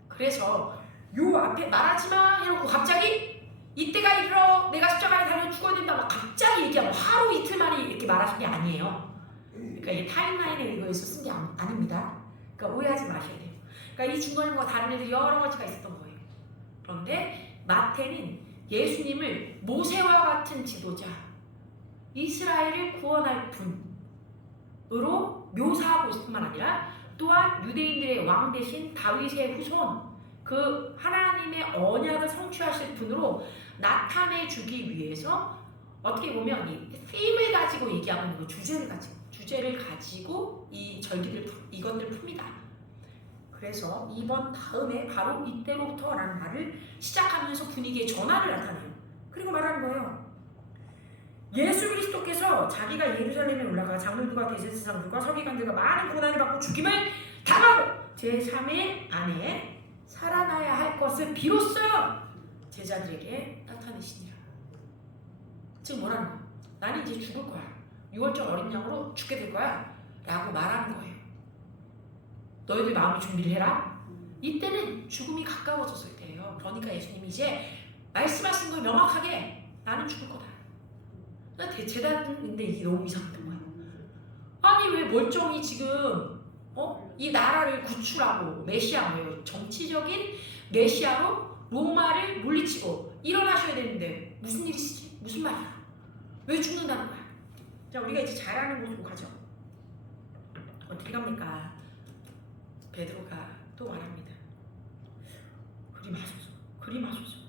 그래서 요 앞에 말하지 마 해놓고 갑자기 이때가 이르러 내가 십자가에 달려 죽어야 된다 막 갑자기 얘기하고 하루 이틀 만에 이렇게 말하신 게 아니에요. 그러니까 이 타임라인에 의해서 쓴 게 아닙니다. 그러니까 오해하지 마셔야 돼요. 그러니까 이 증거인과 다른 애들 여러 가지가 있었던 거예요. 그런데 마태는 예수님을 모세와 같은 지도자, 이스라엘을 구원할 분으로 묘사하고 있을 뿐만 아니라 또한 유대인들의 왕 대신 다윗의 후손, 그 하나님의 언약을 성취하실 분으로 나타내 주기 위해서 어떻게 보면 이 them을 가지고 얘기하고 있는 거, 주제를 가지고 이 이것들을 풉니다. 그래서 이번 다음에 바로 이때로부터라는 말을 시작하면서 분위기의 전환을 나타내요. 그리고 말하는 거예요. 예수 그리스도께서 자기가 예루살렘에 올라가 장로들과 대제사장들과 서기관들과 많은 고난을 받고 죽임을 당하고 제3일 안에 살아나야 할 것을 비로소 제자들에게 나타내시니라. 지금 뭐라는 거야? 나는 이제 죽을 거야. 6월절 어린 양으로 죽게 될 거야 라고 말하는 거예요. 너희들 마음의 준비를 해라. 이때는 죽음이 가까워졌을 때예요. 그러니까 예수님이 이제 말씀하신 걸 명확하게 나는 죽을 거다. 대체단인데 이게 너무 이상했던 거야. 아니 왜 멀쩡히 지금 이 나라를 구출하고 메시아예요. 정치적인 메시아로 로마를 물리치고 일어나셔야 되는데 무슨 일이시지? 무슨 말이야? 왜 죽는다는 거야? 자, 우리가 이제 잘 아는 곳으로 가죠. 어떻게 갑니까? 베드로가 또 말합니다. 그리 마소서.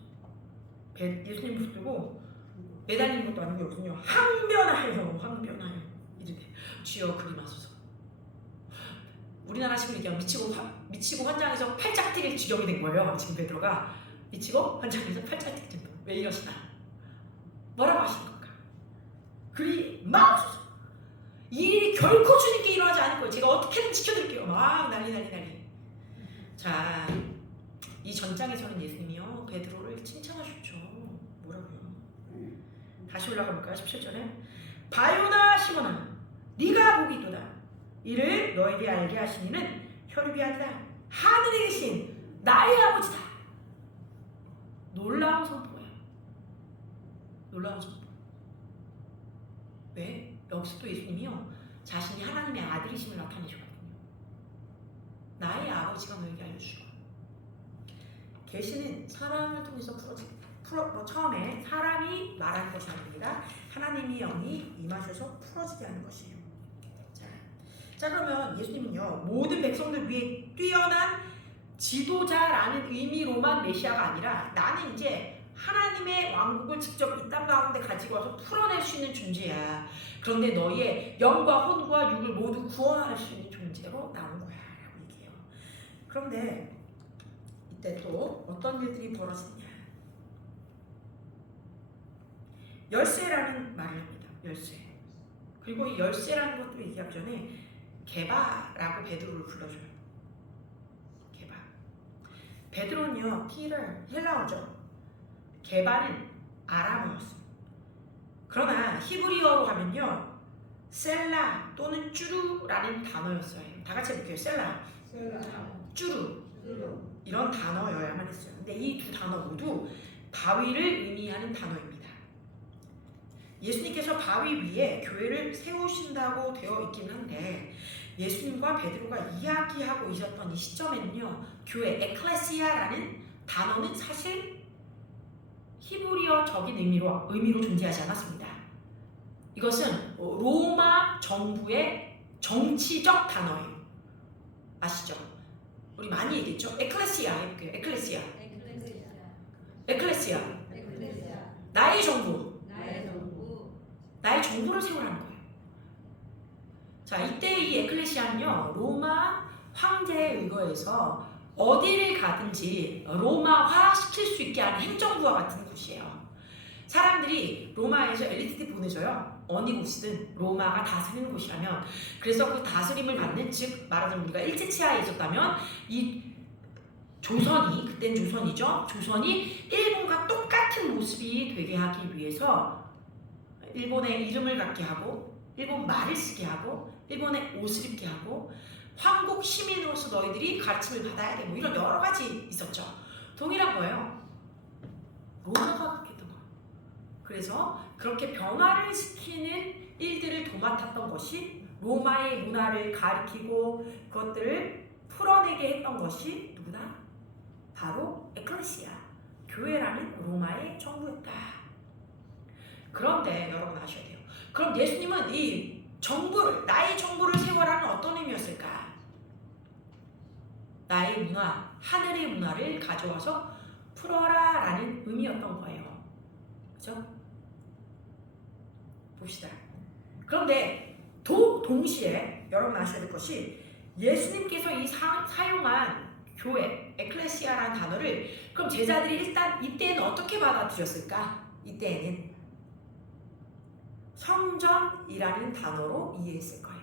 예수님 붙들고 매달리는 것도 아닌 게 없군요. 항변하여 이렇게 주여 그리 마소서. 우리나라 식으로 얘기하면 미치고 환장해서 팔짝 뛰길 지경이 된 거예요. 지금 베드로가 미치고 환장해서 팔짝 뛰길 정도. 왜 이러시나? 뭐라고 하시는 건가? 그리 마소서. 이 일이 결코 주님께 일어나지 않을 거예요. 제가 어떻게든 지켜드릴게요. 막 난리. 자, 이 전장에서는 예수님이요 베드로를 칭찬하셨죠. 뭐라고요? 다시 올라가 볼까요? 17절에 바요나 시몬아 네가 복이 있도다. 이를 너에게 알게 하신 이는 혈육이 아니라 하늘에 계신 나의 아버지다. 놀라운 선포예요. 놀라운 선포. 왜? 여기서 또 예수님이요, 자신이 하나님의 아들이심을 나타내셨거든요. 나의 아버지가 너에게 알려주시고, 계시는 사람을 통해서 처음에 사람이 말하는 것이 아닙니다. 하나님의 영이 임하셔서 풀어지게 하는 것이에요. 자 그러면 예수님은요, 모든 백성들 위에 뛰어난 지도자라는 의미로만 메시아가 아니라 나는 이제 하나님의 왕국을 직접 이 땅 가운데 가지고 와서 풀어낼 수 있는 존재야. 그런데 너희의 영과 혼과 육을 모두 구원할 수 있는 존재로 나온 거야 라고 얘기해요. 그런데 이때 또 어떤 일들이 벌어지냐. 열쇠라는 말을 합니다. 열쇠. 그리고 이 열쇠라는 것도 얘기하기 전에 게바라고 베드로를 불러줘요. 게바. 베드로는요, 피터, 헬라어죠. 게바는 아람어였어요. 그러나 히브리어로 하면요, 셀라 또는 쭈루라는 단어였어요. 다 같이 해볼게요. 셀라, 쭈루 이런 단어여야만 했어요. 근데 이 두 단어 모두 바위를 의미하는 단어입니다. 예수님께서 바위 위에 교회를 세우신다고 되어 있긴 한데 예수님과 베드로가 이야기하고 있었던 이 시점에는요, 교회 에클레시아라는 단어는 사실 히브리어적인 의미로 존재하지 않았습니다. 이것은 로마 정부의 정치적 단어예요. 아시죠? 우리 많이 얘기했죠? 에클레시아 해볼게요. 에클레시아. 나의 정부. 나의 정부를 세우라는 거예요. 자, 이때 이 에클레시아는요, 로마 황제에 의거해서 어디를 가든지 로마화 시킬 수 있게 하는 행정부와 같은 곳이에요. 사람들이 로마에서 엘리트들 보내줘요. 어느 곳이든 로마가 다스리는 곳이라면. 그래서 그 다스림을 받는, 즉 말하자면 우리가 일제치하에 있었다면 이 조선이, 그땐 조선이죠. 조선이 일본과 똑같은 모습이 되게 하기 위해서 일본의 이름을 갖게 하고, 일본 말을 쓰게 하고, 일본의 옷을 입게 하고, 황국 시민으로서 너희들이 가르침을 받아야 돼. 뭐 이런 여러 가지 있었죠. 동일한 거예요. 로마가 그렇게 했던 거예요. 그래서 그렇게 변화를 시키는 일들을 도맡았던 것이, 로마의 문화를 가리키고 그것들을 풀어내게 했던 것이 누구나? 바로 에클레시아, 교회라는 로마의 정부였다. 그런데 여러분 아셔야 돼요. 그럼 예수님은 이 정부를, 나의 정부를 세워라는 어떤 의미였을까? 나의 문화, 하늘의 문화를 가져와서 풀어라 라는 의미였던 거예요. 그죠? 봅시다. 그런데 동시에 여러분 아셔야 될 것이, 예수님께서 이 사용한 교회, 에클레시아라는 단어를 그럼 제자들이 일단 이때는 어떻게 받아들였을까? 이때에는 성전이라는 단어로 이해했을 거예요.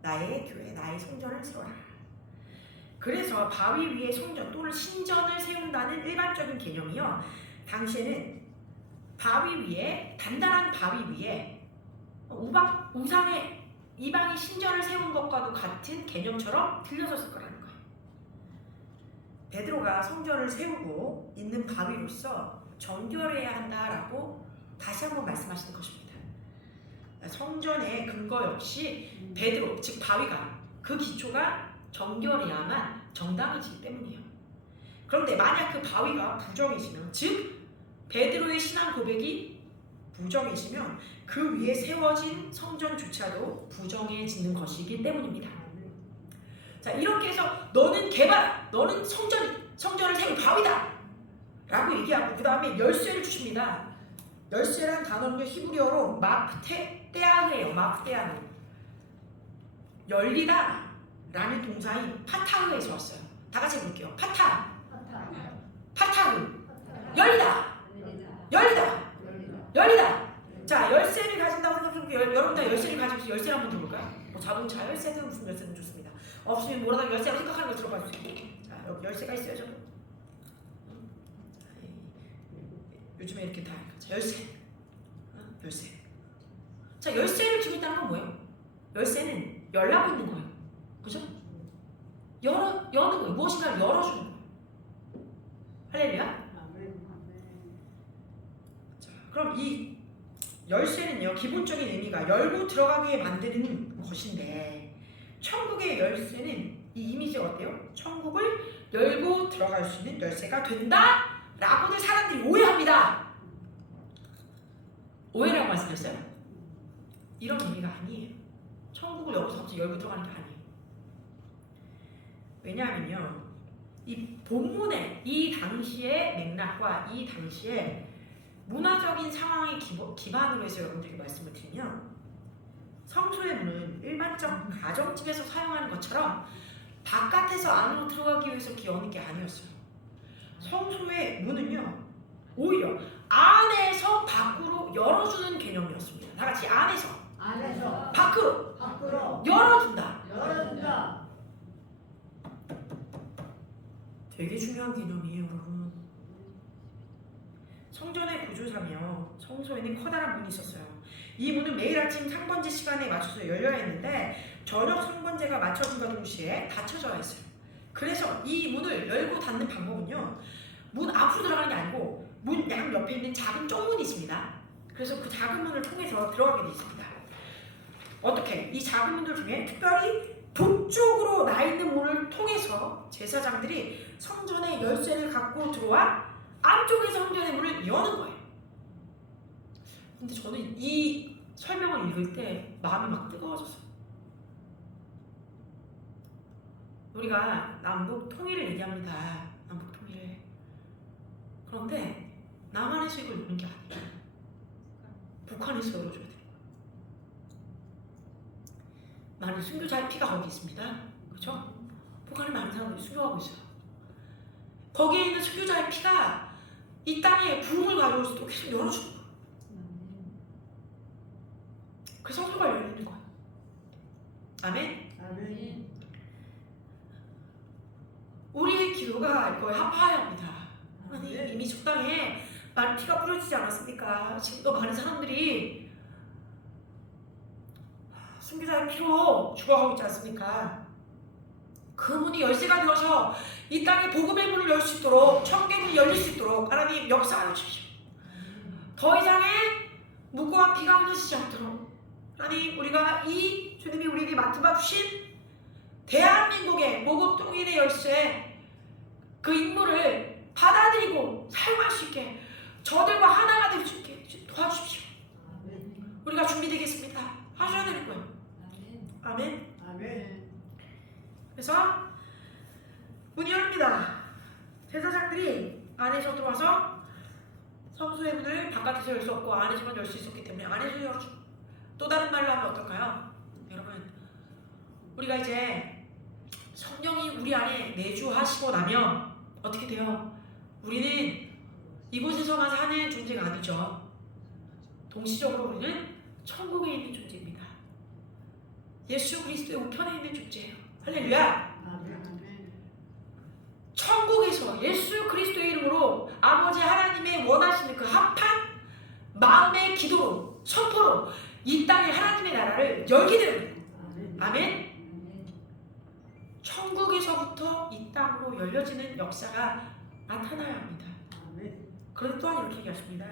나의 교회, 나의 성전을 세워라. 그래서 바위 위에 성전 또는 신전을 세운다는 일반적인 개념이요, 당시에는 바위 위에, 단단한 바위 위에 우상의 이방의 신전을 세운 것과도 같은 개념처럼 들려졌을 거라는 거예요. 베드로가 성전을 세우고 있는 바위로서 정결해야 한다라고 다시 한번 말씀하시는 것입니다. 성전의 근거 역시 베드로, 즉 바위가, 그 기초가 정결해야만 정당해지기 때문이에요. 그런데 만약 그 바위가 부정해지면, 즉 베드로의 신앙 고백이 부정해지면 그 위에 세워진 성전조차도 부정해지는 것이기 때문입니다. 자, 이렇게 해서 너는 개발, 너는 성전을 세운 바위다 라고 얘기하고, 그 다음에 열쇠를 주십니다. 열쇠란 단어는 히브리어로 마프테아흐예요. 마프테아흐. 열리다 라는 동사인 파타흐에서 왔어요. 다 같이 해볼게요. 파타흐. 열리다. 자, 열쇠를 가진다고 생각해볼게요. 여러분 다 열쇠를 가지고 열쇠를 한번 들어볼까요? 뭐 자동차 열쇠든 무슨 열쇠든 좋습니다. 없으면 뭐라도 열쇠라고 생각하는 거 들어봐 주세요. 자, 여기 열쇠가 있어요, 저거. 요즘에 이렇게 다. 자, 열쇠. 자, 열쇠를 주고 있다는 건 뭐예요? 열쇠는 열라고 있는 거예요. 그죠? 여는 거예요. 무엇인가를 열어주는 거예요. 할렐루야. 자, 그럼 이 열쇠는요, 기본적인 의미가 열고 들어가게 만드는 것인데, 천국의 열쇠는 이 이미지가 어때요? 천국을 열고 들어갈 수 있는 열쇠가 된다 라고들 사람들이 오해합니다. 오해라고 말씀드렸어요? 이런 의미가 아니에요. 천국을 여기서 갑자기 열고 들어가는 게 아니에요. 왜냐하면요, 이 본문의 이 당시의 맥락과 이 당시의 문화적인 상황의 기반으로 해서 여러분들에게 말씀을 드리면, 성소의 문은 일반적 가정집에서 사용하는 것처럼 바깥에서 안으로 들어가기 위해서 이렇게 여는 게 아니었어요. 성소의 문은요, 오히려 안에서 밖으로 열어주는 개념이었습니다. 다 같이 안에서 밖으로 열어준다. 되게 중요한 개념이에요, 여러분. 성전의 구조상이요, 성소에는 커다란 문이 있었어요. 이 문은 매일 아침 상번제 시간에 맞춰서 열려야 했는데 저녁 상번제가 맞춰진과 동시에 닫혀져야 했어요. 그래서 이 문을 열고 닫는 방법은요, 문 앞으로 들어가는 게 아니고 문 양 옆에 있는 작은 쪽문이 있습니다. 그래서 그 작은 문을 통해서 들어가게 되어 있습니다. 어떻게? 이 작은 문들 중에 특별히 북쪽으로 나 있는 문을 통해서 제사장들이 성전의 열쇠를 갖고 들어와 안쪽에서 성전의 문을 여는 거예요. 근데 저는 이 설명을 읽을 때 마음이 막 뜨거워졌어요. 우리가 남북 통일을 얘기합니다. 남북 통일. 그런데 남한에서 이걸 여는 게 아니에요. 북한에서 열어줘야 돼요. 많은 순교자의 피가 거기 있습니다. 그렇죠? 북한에 많은 사람들이 순교하고 있어요. 거기에 있는 순교자의 피가 이 땅에 부흥을 가져올 수도 계속 열어주는 거예요. 그 성소가 열리는 거예요. 아멘. 우리의 기도가 거의 합하여야 합니다. 아니, 이미 적당해 많은 피가 뿌려지지 않았습니까? 지금도 많은 사람들이 순교자의 피로 죽어가고 있지 않습니까? 그 문이 열쇠가 되어서 이 땅에 복음의 문을 열 수 있도록, 천국의 문이 열릴 수 있도록 하나님 역사하여 주십시오. 더 이상의 무고한 피가 흘러지지 않도록 하나님, 우리가 이 주님이 우리에게 맡아 주신 대한민국의 복음 통일의 열쇠, 그 임무를 받아들이고 사용할 수 있게, 저들과 하나가 될 수 있게 도와주십시오. 우리가 준비되겠습니다. 하셔야 되는 거예요. 아멘. 그래서 문이 열립니다. 제사장들이 안에서 들어와서 성소의 문을 바깥에서 열 수 없고 안에서만 열 수 있었기 때문에 안에서 열어주고, 또 다른 말로 하면 어떨까요? 여러분, 우리가 이제 성령이 우리 안에 내주하시고 나면 어떻게 돼요? 우리는 이곳에서만 사는 존재가 아니죠. 동시적으로 우리는 천국에 있는 존재입니다. 예수 그리스도의 우편에 있는 존재예요. 할렐루야. 천국에서 예수 그리스도의 이름으로 아버지 하나님의 원하시는 그 합한 마음의 기도로, 선포로 이 땅에 하나님의 나라를 열게 됩니다. 아멘. 천국에서부터 이 땅으로 열려지는 역사가 나타나야 합니다. 그런데 또한 이렇게 얘기하십니다.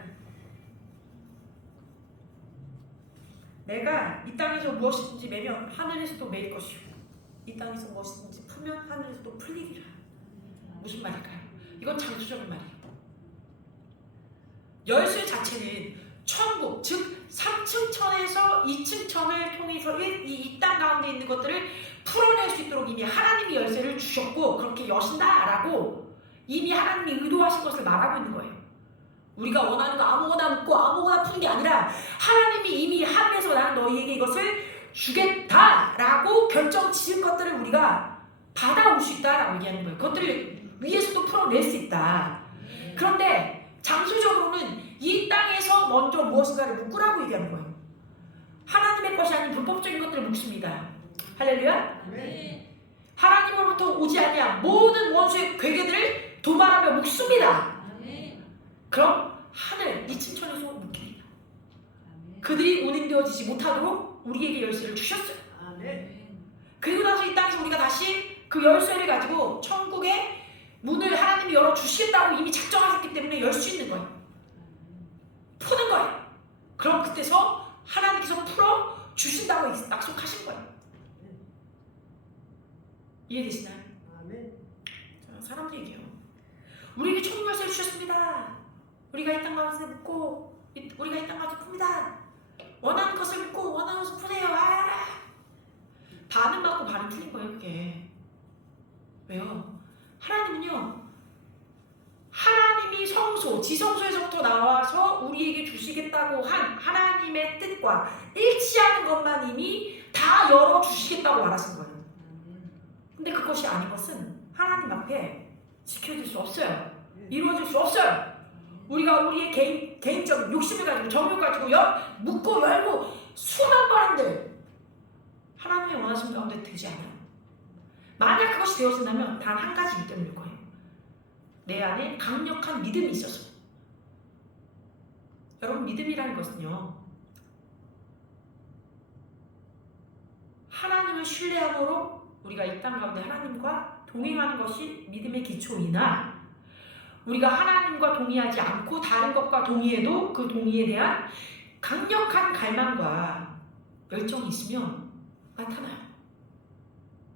내가 이 땅에서 무엇이든지 매면 하늘에서도 매일 것이요, 이 땅에서 무엇이든지 풀면 하늘에서도 풀리리라. 무슨 말일까요? 이건 장수적인 말이에요. 열쇠 자체는 천국, 즉 3층 천에서 2층 천을 통해서 이 땅 가운데 있는 것들을 풀어낼 수 있도록 이미 하나님이 열쇠를 주셨고 그렇게 여신다라고 이미 하나님이 의도하신 것을 말하고 있는 거예요. 우리가 원하는 거 아무거나 묻고 아무거나 푸는 게 아니라 하나님이 이미 하늘에서 나는 너희에게 이것을 주겠다라고 결정 지은 것들을 우리가 받아올 수 있다라고 얘기하는 거예요. 그것들을 위에서도 풀어낼 수 있다. 그런데 장소적으로는 이 땅에서 먼저 무엇인가를 묶으라고 얘기하는 거예요. 하나님의 것이 아닌 불법적인 것들을 묶습니다. 할렐루야. 하나님으로부터 오지 아니한 모든 원수의 괴계들을 도말하며 묶습니다. 그럼 하늘 이층천에서 묶입니다. 그들이 운행되어지지 못하도록 우리에게 열쇠를 주셨어요. 그리고 나서 이 땅에서 우리가 다시 그 열쇠를 가지고 천국의 문을 하나님이 열어주시겠다고 이미 작정하셨기 때문에 열 수 있는 거예요. 푸는 거예요. 그럼 그때서 하나님께서 풀어주신다고 약속하신 거예요. 이해되시나요? 아멘. 사람들 얘기해요. 우리에게 천국 열쇠를 주셨습니다. 우리가 이 땅 가운데 묻고 우리가 이 땅 가운데 풉니다. 원하는 것을 묻고 원하는 것을 푸세요. 반은 받고 반은 틀린 거예요. 그게 왜요? 하나님은요, 하나님이 성소, 지성소에서부터 나와서 우리에게 주시겠다고 한 하나님의 뜻과 일치하는 것만 이미 다 열어주시겠다고 말하신 거예요. 근데 그것이 아닌 것은 하나님 앞에 지켜질 수 없어요. 이루어질 수 없어요. 우리가 우리의 개인적인 욕심을 가지고 정욕을 가지고 묻고 열고 수만 번 한들 하나님의 원하시는 가운데 되지 않아요. 만약 그것이 되어진다면 단 한 가지 이유 때문일 거예요. 내 안에 강력한 믿음이 있어서. 여러분, 믿음이라는 것은요, 하나님을 신뢰함으로 우리가 이 땅 가운데 하나님과 동행하는 것이 믿음의 기초이나, 우리가 하나님과 동의하지 않고 다른 것과 동의해도 그 동의에 대한 강력한 갈망과 열정이 있으면 나타나요.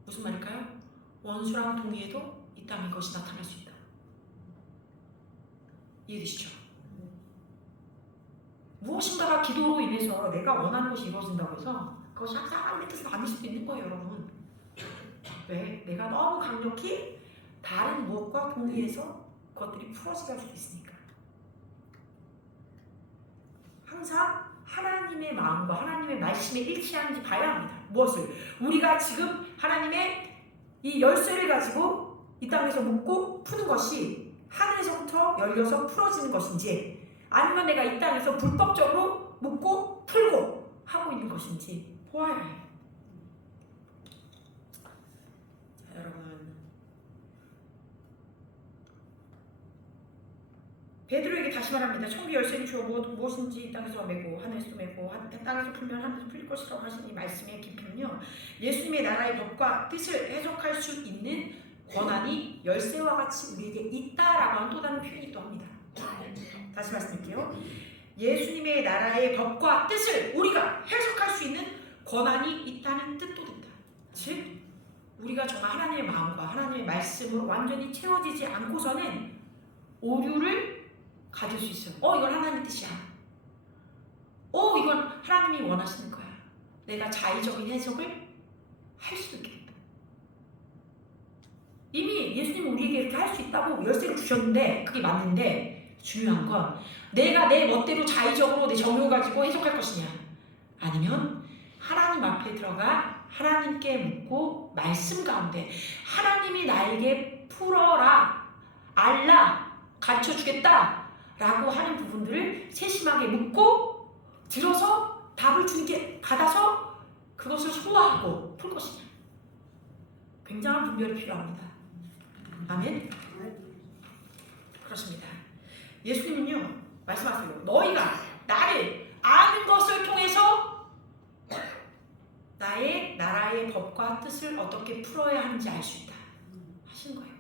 무슨 말일까요? 원수랑 동의해도 이 땅에 그것이 나타날 수 있다. 이해되시죠? 무엇인가가 기도로 인해서 내가 원하는 것이 이루어진다고 해서 그것이 항상 하나님의 뜻은 아닐 수도 있는 거예요, 여러분. 왜? 내가 너무 강력히 다른 무엇과 동의해서 그것들이 풀어지게 할 수도 있으니까. 항상 하나님의 마음과 하나님의 말씀에 일치하는지 봐야 합니다. 무엇을? 우리가 지금 하나님의 이 열쇠를 가지고 이 땅에서 묻고 푸는 것이 하늘에서부터 열려서 풀어지는 것인지, 아니면 내가 이 땅에서 불법적으로 묻고 풀고 하고 있는 것인지 보아야 해요. 자, 여러분, 베드로에게 다시 말합니다. 천국 열쇠를 주어 무엇인지 이 땅에서 메고 하늘에서 메고 땅에서 풀면 하늘에서 풀릴 것이라고 하신 이 말씀의 깊이는요, 예수님의 나라의 법과 뜻을 해석할 수 있는 권한이 열쇠와 같이 우리에게 있다라고 하는 또 다른 표현이기도 합니다. 다시 말씀드릴게요. 예수님의 나라의 법과 뜻을 우리가 해석할 수 있는 권한이 있다는 뜻도 된다. 즉, 우리가 정말 하나님의 마음과 하나님의 말씀으로 완전히 채워지지 않고서는 오류를 가질 수 있어요. 이건 하나님의 뜻이야. 이건 하나님이 원하시는 거야. 내가 자의적인 해석을 할 수도 있겠다. 이미 예수님은 우리에게 이렇게 할 수 있다고 열쇠를 주셨는데, 그게 맞는데, 중요한 건 내가 내 멋대로 자의적으로 내 정욕을 가지고 해석할 것이냐, 아니면 하나님 앞에 들어가 하나님께 묻고 말씀 가운데 하나님이 나에게 풀어라, 알라, 가르쳐주겠다 라고 하는 부분들을 세심하게 묻고 들어서 답을 주님께 받아서 그것을 소화하고 풀 것이냐. 굉장한 분별이 필요합니다. 아멘? 그렇습니다. 예수님은요, 말씀하세요. 너희가 나를 아는 것을 통해서 나의 나라의 법과 뜻을 어떻게 풀어야 하는지 알 수 있다 하신 거예요.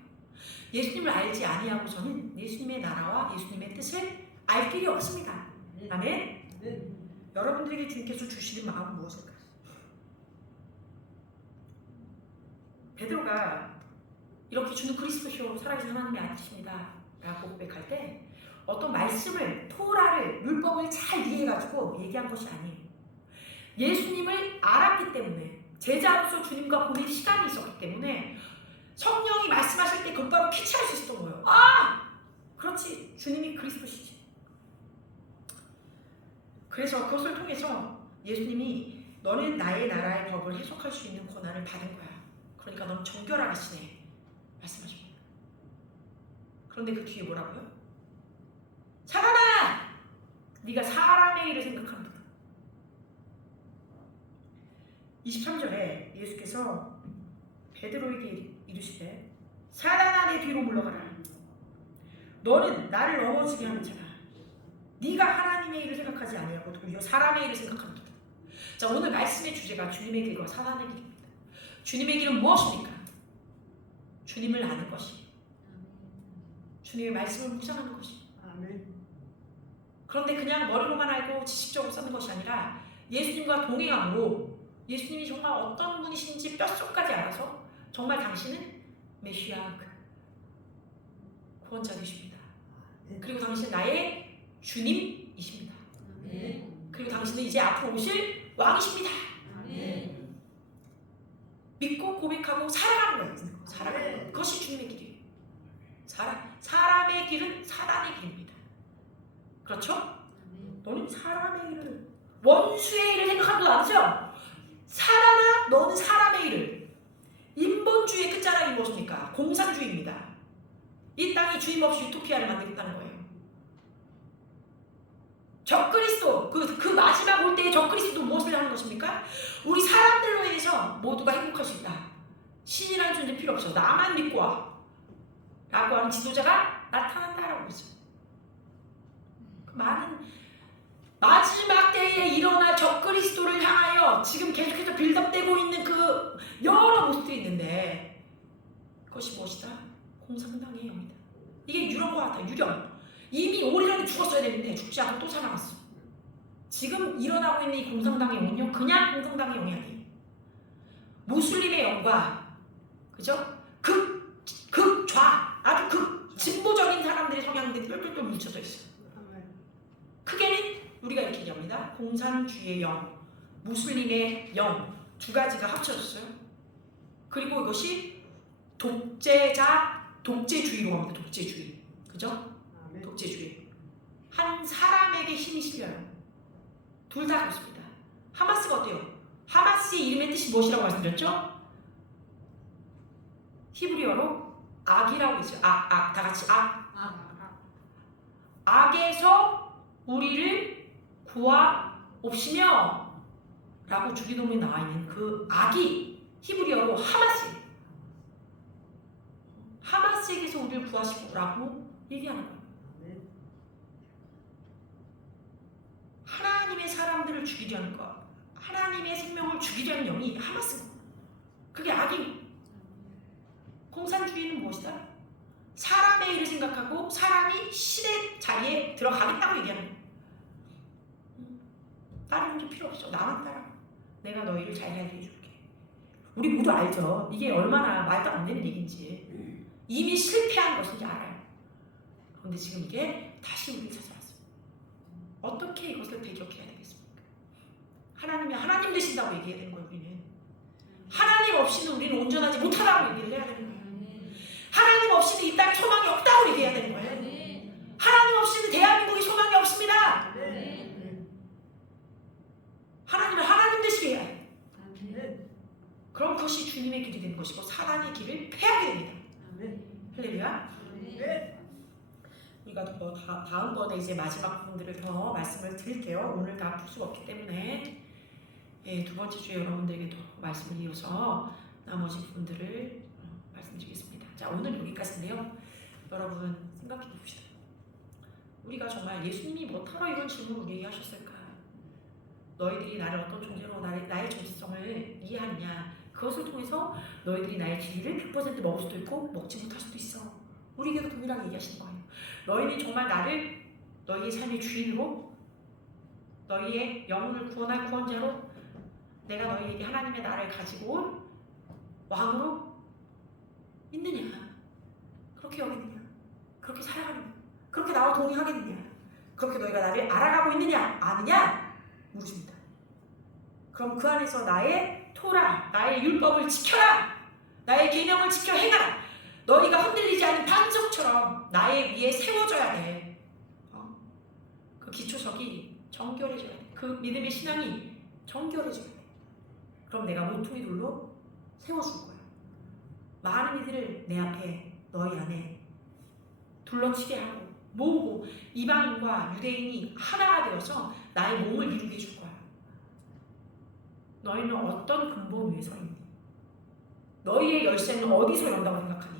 예수님을 알지 아니하고서는 예수님의 나라와 예수님의 뜻을 알 길이 없습니다. 아멘? 여러분들에게 주님께서 주시는 마음은 무엇일까요? 베드로가 이렇게 주는 그리스도시요 살아계신 하나님의 아들이십니다 라고 고백할 때 어떤 말씀을, 토라를, 율법을 잘 이해해가지고 얘기한 것이 아니에요. 예수님을 알았기 때문에, 제자로서 주님과 보낸 시간이 있었기 때문에 성령이 말씀하실 때 곧바로 캐치할 수 있었던 거예요. 그렇지, 주님이 그리스도시지. 그래서 그것을 통해서 예수님이 너는 나의 나라의 법을 해석할 수 있는 권한을 받은 거야. 그러니까 넌 정결하시네 말씀하십니다. 그런데 그 뒤에 뭐라고요? 사단아! 네가 사람의 일을 생각한다. 23절에 예수께서 베드로에게 이르시되 사단아 내 뒤로 물러가라. 너는 나를 넘어지게 하는 자다. 네가 하나님의 일을 생각하지 아니하고 도리어 사람의 일을 생각하는도다. 자, 오늘 말씀의 주제가 주님의 길과 사단의 길입니다. 주님의 길은 무엇입니까? 주님을 아는 것이, 주님의 말씀을 묵상하는 것이. 아멘. 그런데 그냥 머리로만 알고 지식적으로 쓰는 것이 아니라 예수님과 동행함으로 예수님이 정말 어떤 분이신지 뼛속까지 알아서 정말 당신은 메시아 구원자 되십니다. 그리고 당신은 나의 주님이십니다. 그리고 당신은 이제 앞으로 오실 왕이십니다. 믿고 고백하고 살아가는 거예요. 살아가는 것. 그것이 주님의 길이에요. 사람의 길은 사단의 길입니다. 그렇죠? 너는 사람의 일을, 원수의 일을 생각하는 거 아니죠? 사단아, 너는 사람의 일을. 인본주의의 끝자락이 무엇입니까? 공산주의입니다. 이 땅이 주님 없이 유토피아를 만들겠다는 거예요. 적그리스도, 그 마지막 올 때의 적그리스도 무엇을 하는 것입니까? 우리 사람들로 인해서 모두가 행복할 수 있다. 신이라는 존재 필요 없어. 나만 믿고 와. 라고 하는 지도자가 나타난다라고 했어요. 많은 마지막 때에 일어날 적그리스도를 향하여 지금 계속해서 빌드업되고 있는 그 여러 모습들이 있는데 그것이 무엇이다? 공산당의 영이다. 이게 유령과 같아. 유령. 이미 오래전에 죽었어야 되는데 죽지 않고 또 살아났어. 지금 일어나고 있는 이 공산당의 영은요, 그냥 공산당의 영이 아니에요. 무슬림의 영과, 그죠? 극좌, 아주 진보적인 사람들의 성향들이 똘똘똘 뭉쳐져 있어요. 크게는 우리가 이렇게 얘기합니다. 공산주의의 영, 무슬림의 영, 두 가지가 합쳐졌어요. 그리고 이것이 독재주의로 합니다. 독재주의. 그죠? 독재주의. 한 사람에게 힘이 실려요. 둘 다 그렇습니다. 하마스가 어때요? 하마스의 이름의 뜻이 무엇이라고 말씀드렸죠? 히브리어로 악이라고 있어요. 다 같이 악. 악에서 우리를 구하옵시며 라고 주기도문에 나와 있는 그 악이 히브리어로 하마스예요. 하마스에게서 우리를 구하시고 라고 얘기하는 거예요. 하나님의 사람들을 죽이려는 것, 하나님의 생명을 죽이려는 영이 하마스고, 그게 악이에요. 공산주의는 무엇이다? 사람의 일을 생각하고 사람이 신의 자리에 들어가겠다고 얘기하는 거예요. 다른 게 필요 없어. 나만 따라. 내가 너희를 잘 살게 해줄게. 우리 모두 알죠? 이게 얼마나 말도 안 되는 얘기인지. 이미 실패한 것인지 알아요. 그런데 지금 이게 다시 우리를 찾아왔어요. 어떻게 이것을 배격해야 되겠습니까? 하나님이 하나님 되신다고 얘기해야 되는 거예요. 우리는 하나님 없이는 우리는 온전하지 못하다고 얘기를 해야 되는 거예요. 하나님 없이는 이 땅에 소망이 없다고 얘기해야 되는 거예요. 하나님 없이는 대한민국에 소망이 없습니다. 하나님은 하나님 되시게 해야 해요. 그럼 그것이 주님의 길이 되는 것이고 사단의 길을 패하게 됩니다. 할렐루야. 우리가 다음번에 이제 마지막 부분들을 더 말씀을 드릴게요. 오늘 다 풀 수가 없기 때문에 두 번째 주에 여러분들에게 더 말씀을 이어서 나머지 부분들을 말씀드리겠습니다. 자, 오늘 여기까지인데요. 여러분 생각해 봅시다. 우리가 정말 예수님이 뭐하러 이런 질문을 우리에게 하셨을까? 너희들이 나를 어떤 존재로 나의 정체성을 이해하느냐? 그것을 통해서 너희들이 나의 진리를 100% 먹을 수도 있고 먹지 못할 수도 있어. 우리에게도 동일하게 얘기하시는 거예요. 너희는 정말 나를 너희의 삶의 주인으로, 너희의 영혼을 구원할 구원자로, 내가 너희에게 하나님의 나라를 가지고 온 왕으로 믿느냐? 그렇게 여기느냐? 그렇게 살아가느냐? 그렇게 나와 동의하겠느냐? 그렇게 너희가 나를 알아가고 있느냐? 아느냐? 물으십니다. 그럼 그 안에서 나의 토라, 나의 율법을 지켜라! 나의 계명을 지켜 행하라! 너희가 흔들리지 않은 반석처럼 나의 위에 세워져야 돼. 그 기초석이 정결해져야 돼. 그 믿음의 신앙이 정결해져야 돼. 그럼 내가 모퉁이 돌로 세워줄 거야. 많은 이들을 내 앞에, 너희 안에 둘러치게 하고 모으고 이방인과 유대인이 하나가 되어서 나의 몸을 이루게 해줄 거야. 너희는 어떤 근본 위에 서 있니? 너희의 열쇠는 어디서 연다고 생각하니?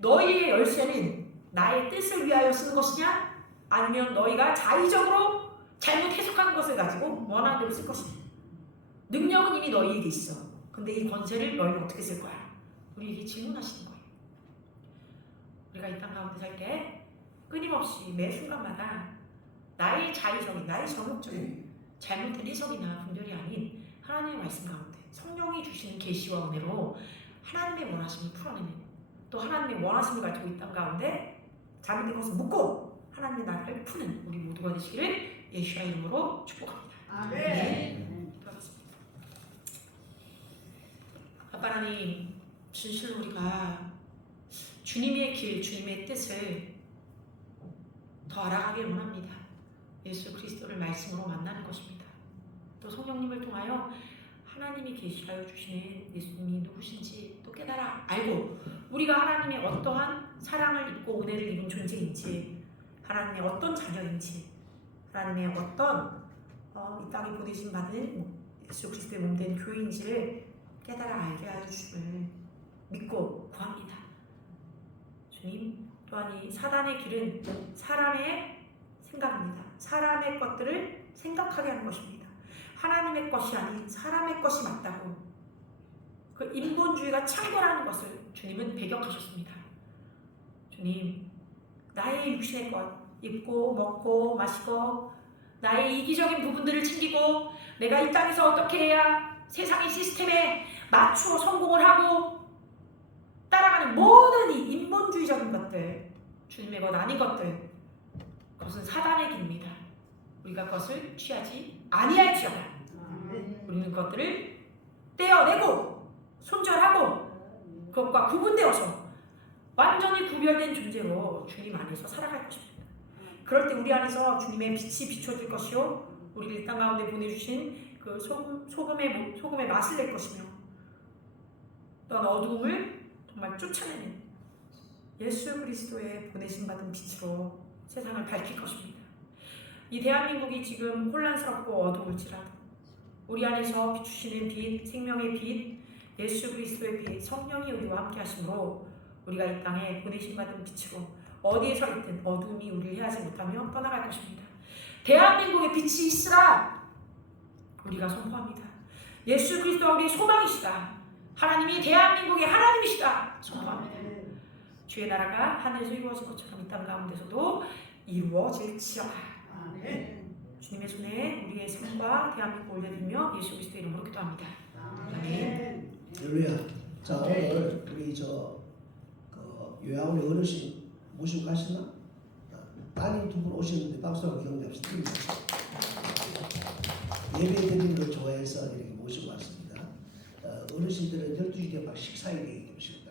너희의 열쇠는 나의 뜻을 위하여 쓰는 것이냐? 아니면 너희가 자의적으로 잘못 해석한 것을 가지고 원하는 대로 쓸 것이냐? 능력은 이미 너희에게 있어. 근데 이 권세를 너희는 어떻게 쓸 거야? 우리에게 질문하시는 거예요. 우리가 이 땅 가운데 살 때 끊임없이 매 순간마다 나의 자의적인, 나의 정욕적인 잘못된 해석이나 분별이 아닌 하나님의 말씀 가운데 성령이 주시는 계시와 은혜로 하나님의 원하심을 풀어내는, 또 하나님의 원하심을 가지고 이 땅 가운데 잘못된 것을 묻고 하나님의 나라를 푸는 우리 모두가 되시기를 예수의 이름으로 축복합니다. 아멘. 그렇습니다. 아빠 하나님, 진실로 우리가 주님의 길, 주님의 뜻을 더 알아가길 원합니다. 예수 그리스도를 말씀으로 만나는 것입니다. 또 성령님을 통하여 하나님이 계시하여 주시는 예수님이 누구신지 또 깨달아 알고 우리가 하나님의 어떠한 사랑을 입고 은혜를 입은 존재인지, 하나님의 어떤 자녀인지, 하나님의 어떤 이 땅에 보내심 받은 예수 그리스도의 몸된 교회인지를 깨달아 알게 하여 주심을 믿고 구합니다. 주님, 또한 이 사단의 길은 사람의 생각입니다. 사람의 것들을 생각하게 하는 것입니다. 하나님의 것이 아닌 사람의 것이 맞다고 그 인본주의가 창궐하는 것을 주님은 배격하셨습니다. 주님, 나의 육신의 것, 입고 먹고 마시고 나의 이기적인 부분들을 챙기고 내가 이 땅에서 어떻게 해야 세상의 시스템에 맞추어 성공을 하고 따라가는 모든 이 인본주의적인 것들, 주님의 것 아닌 것들, 그것은 사단의 길입니다. 우리가 그것을 취하지 아니할지어다. 우리는 그것들을 떼어내고 손절하고 그것과 구분되어서 완전히 구별된 존재로 주님 안에서 살아갈 것입니다. 그럴 때 우리 안에서 주님의 빛이 비춰질 것이요, 우리를 이 땅 가운데 보내주신 그 소금의 맛을 낼 것이며, 또한 어두움을 정말 쫓아내는 예수 그리스도의 보내심 받은 빛으로 세상을 밝힐 것입니다. 이 대한민국이 지금 혼란스럽고 어두울지라도 우리 안에서 비추시는 빛, 생명의 빛, 예수 그리스도의 빛, 성령이 우리와 함께 하심으로 우리가 이 땅에 보내심 받은 빛으로 어디에 서 있든 어둠이 우리를 해하지 못하며 떠나갈 것입니다. 대한민국에 빛이 있으라 우리가 선포합니다. 예수 그리스도가 우리의 소망이시다. 하나님이 대한민국의 하나님이시다 선포합니다. 주의 나라가 하늘에서 이루어진 것처럼 이 땅 가운데서도 이루어질지어다. 주님의 손에 우리의 삶과 대한민국을 올려드리며 예수 그리스도의 이름으로 기도합니다. 아멘. 할렐루야. 자, 오늘 우리 요양원의 어르신 모시고 가시나? 따님 두 분 오셨는데 박수하고 경례합시다. 예배 드리는 걸 좋아해서 이렇게 모시고 왔습니다. 어르신들은 12시 되면 식사에 되기 때문에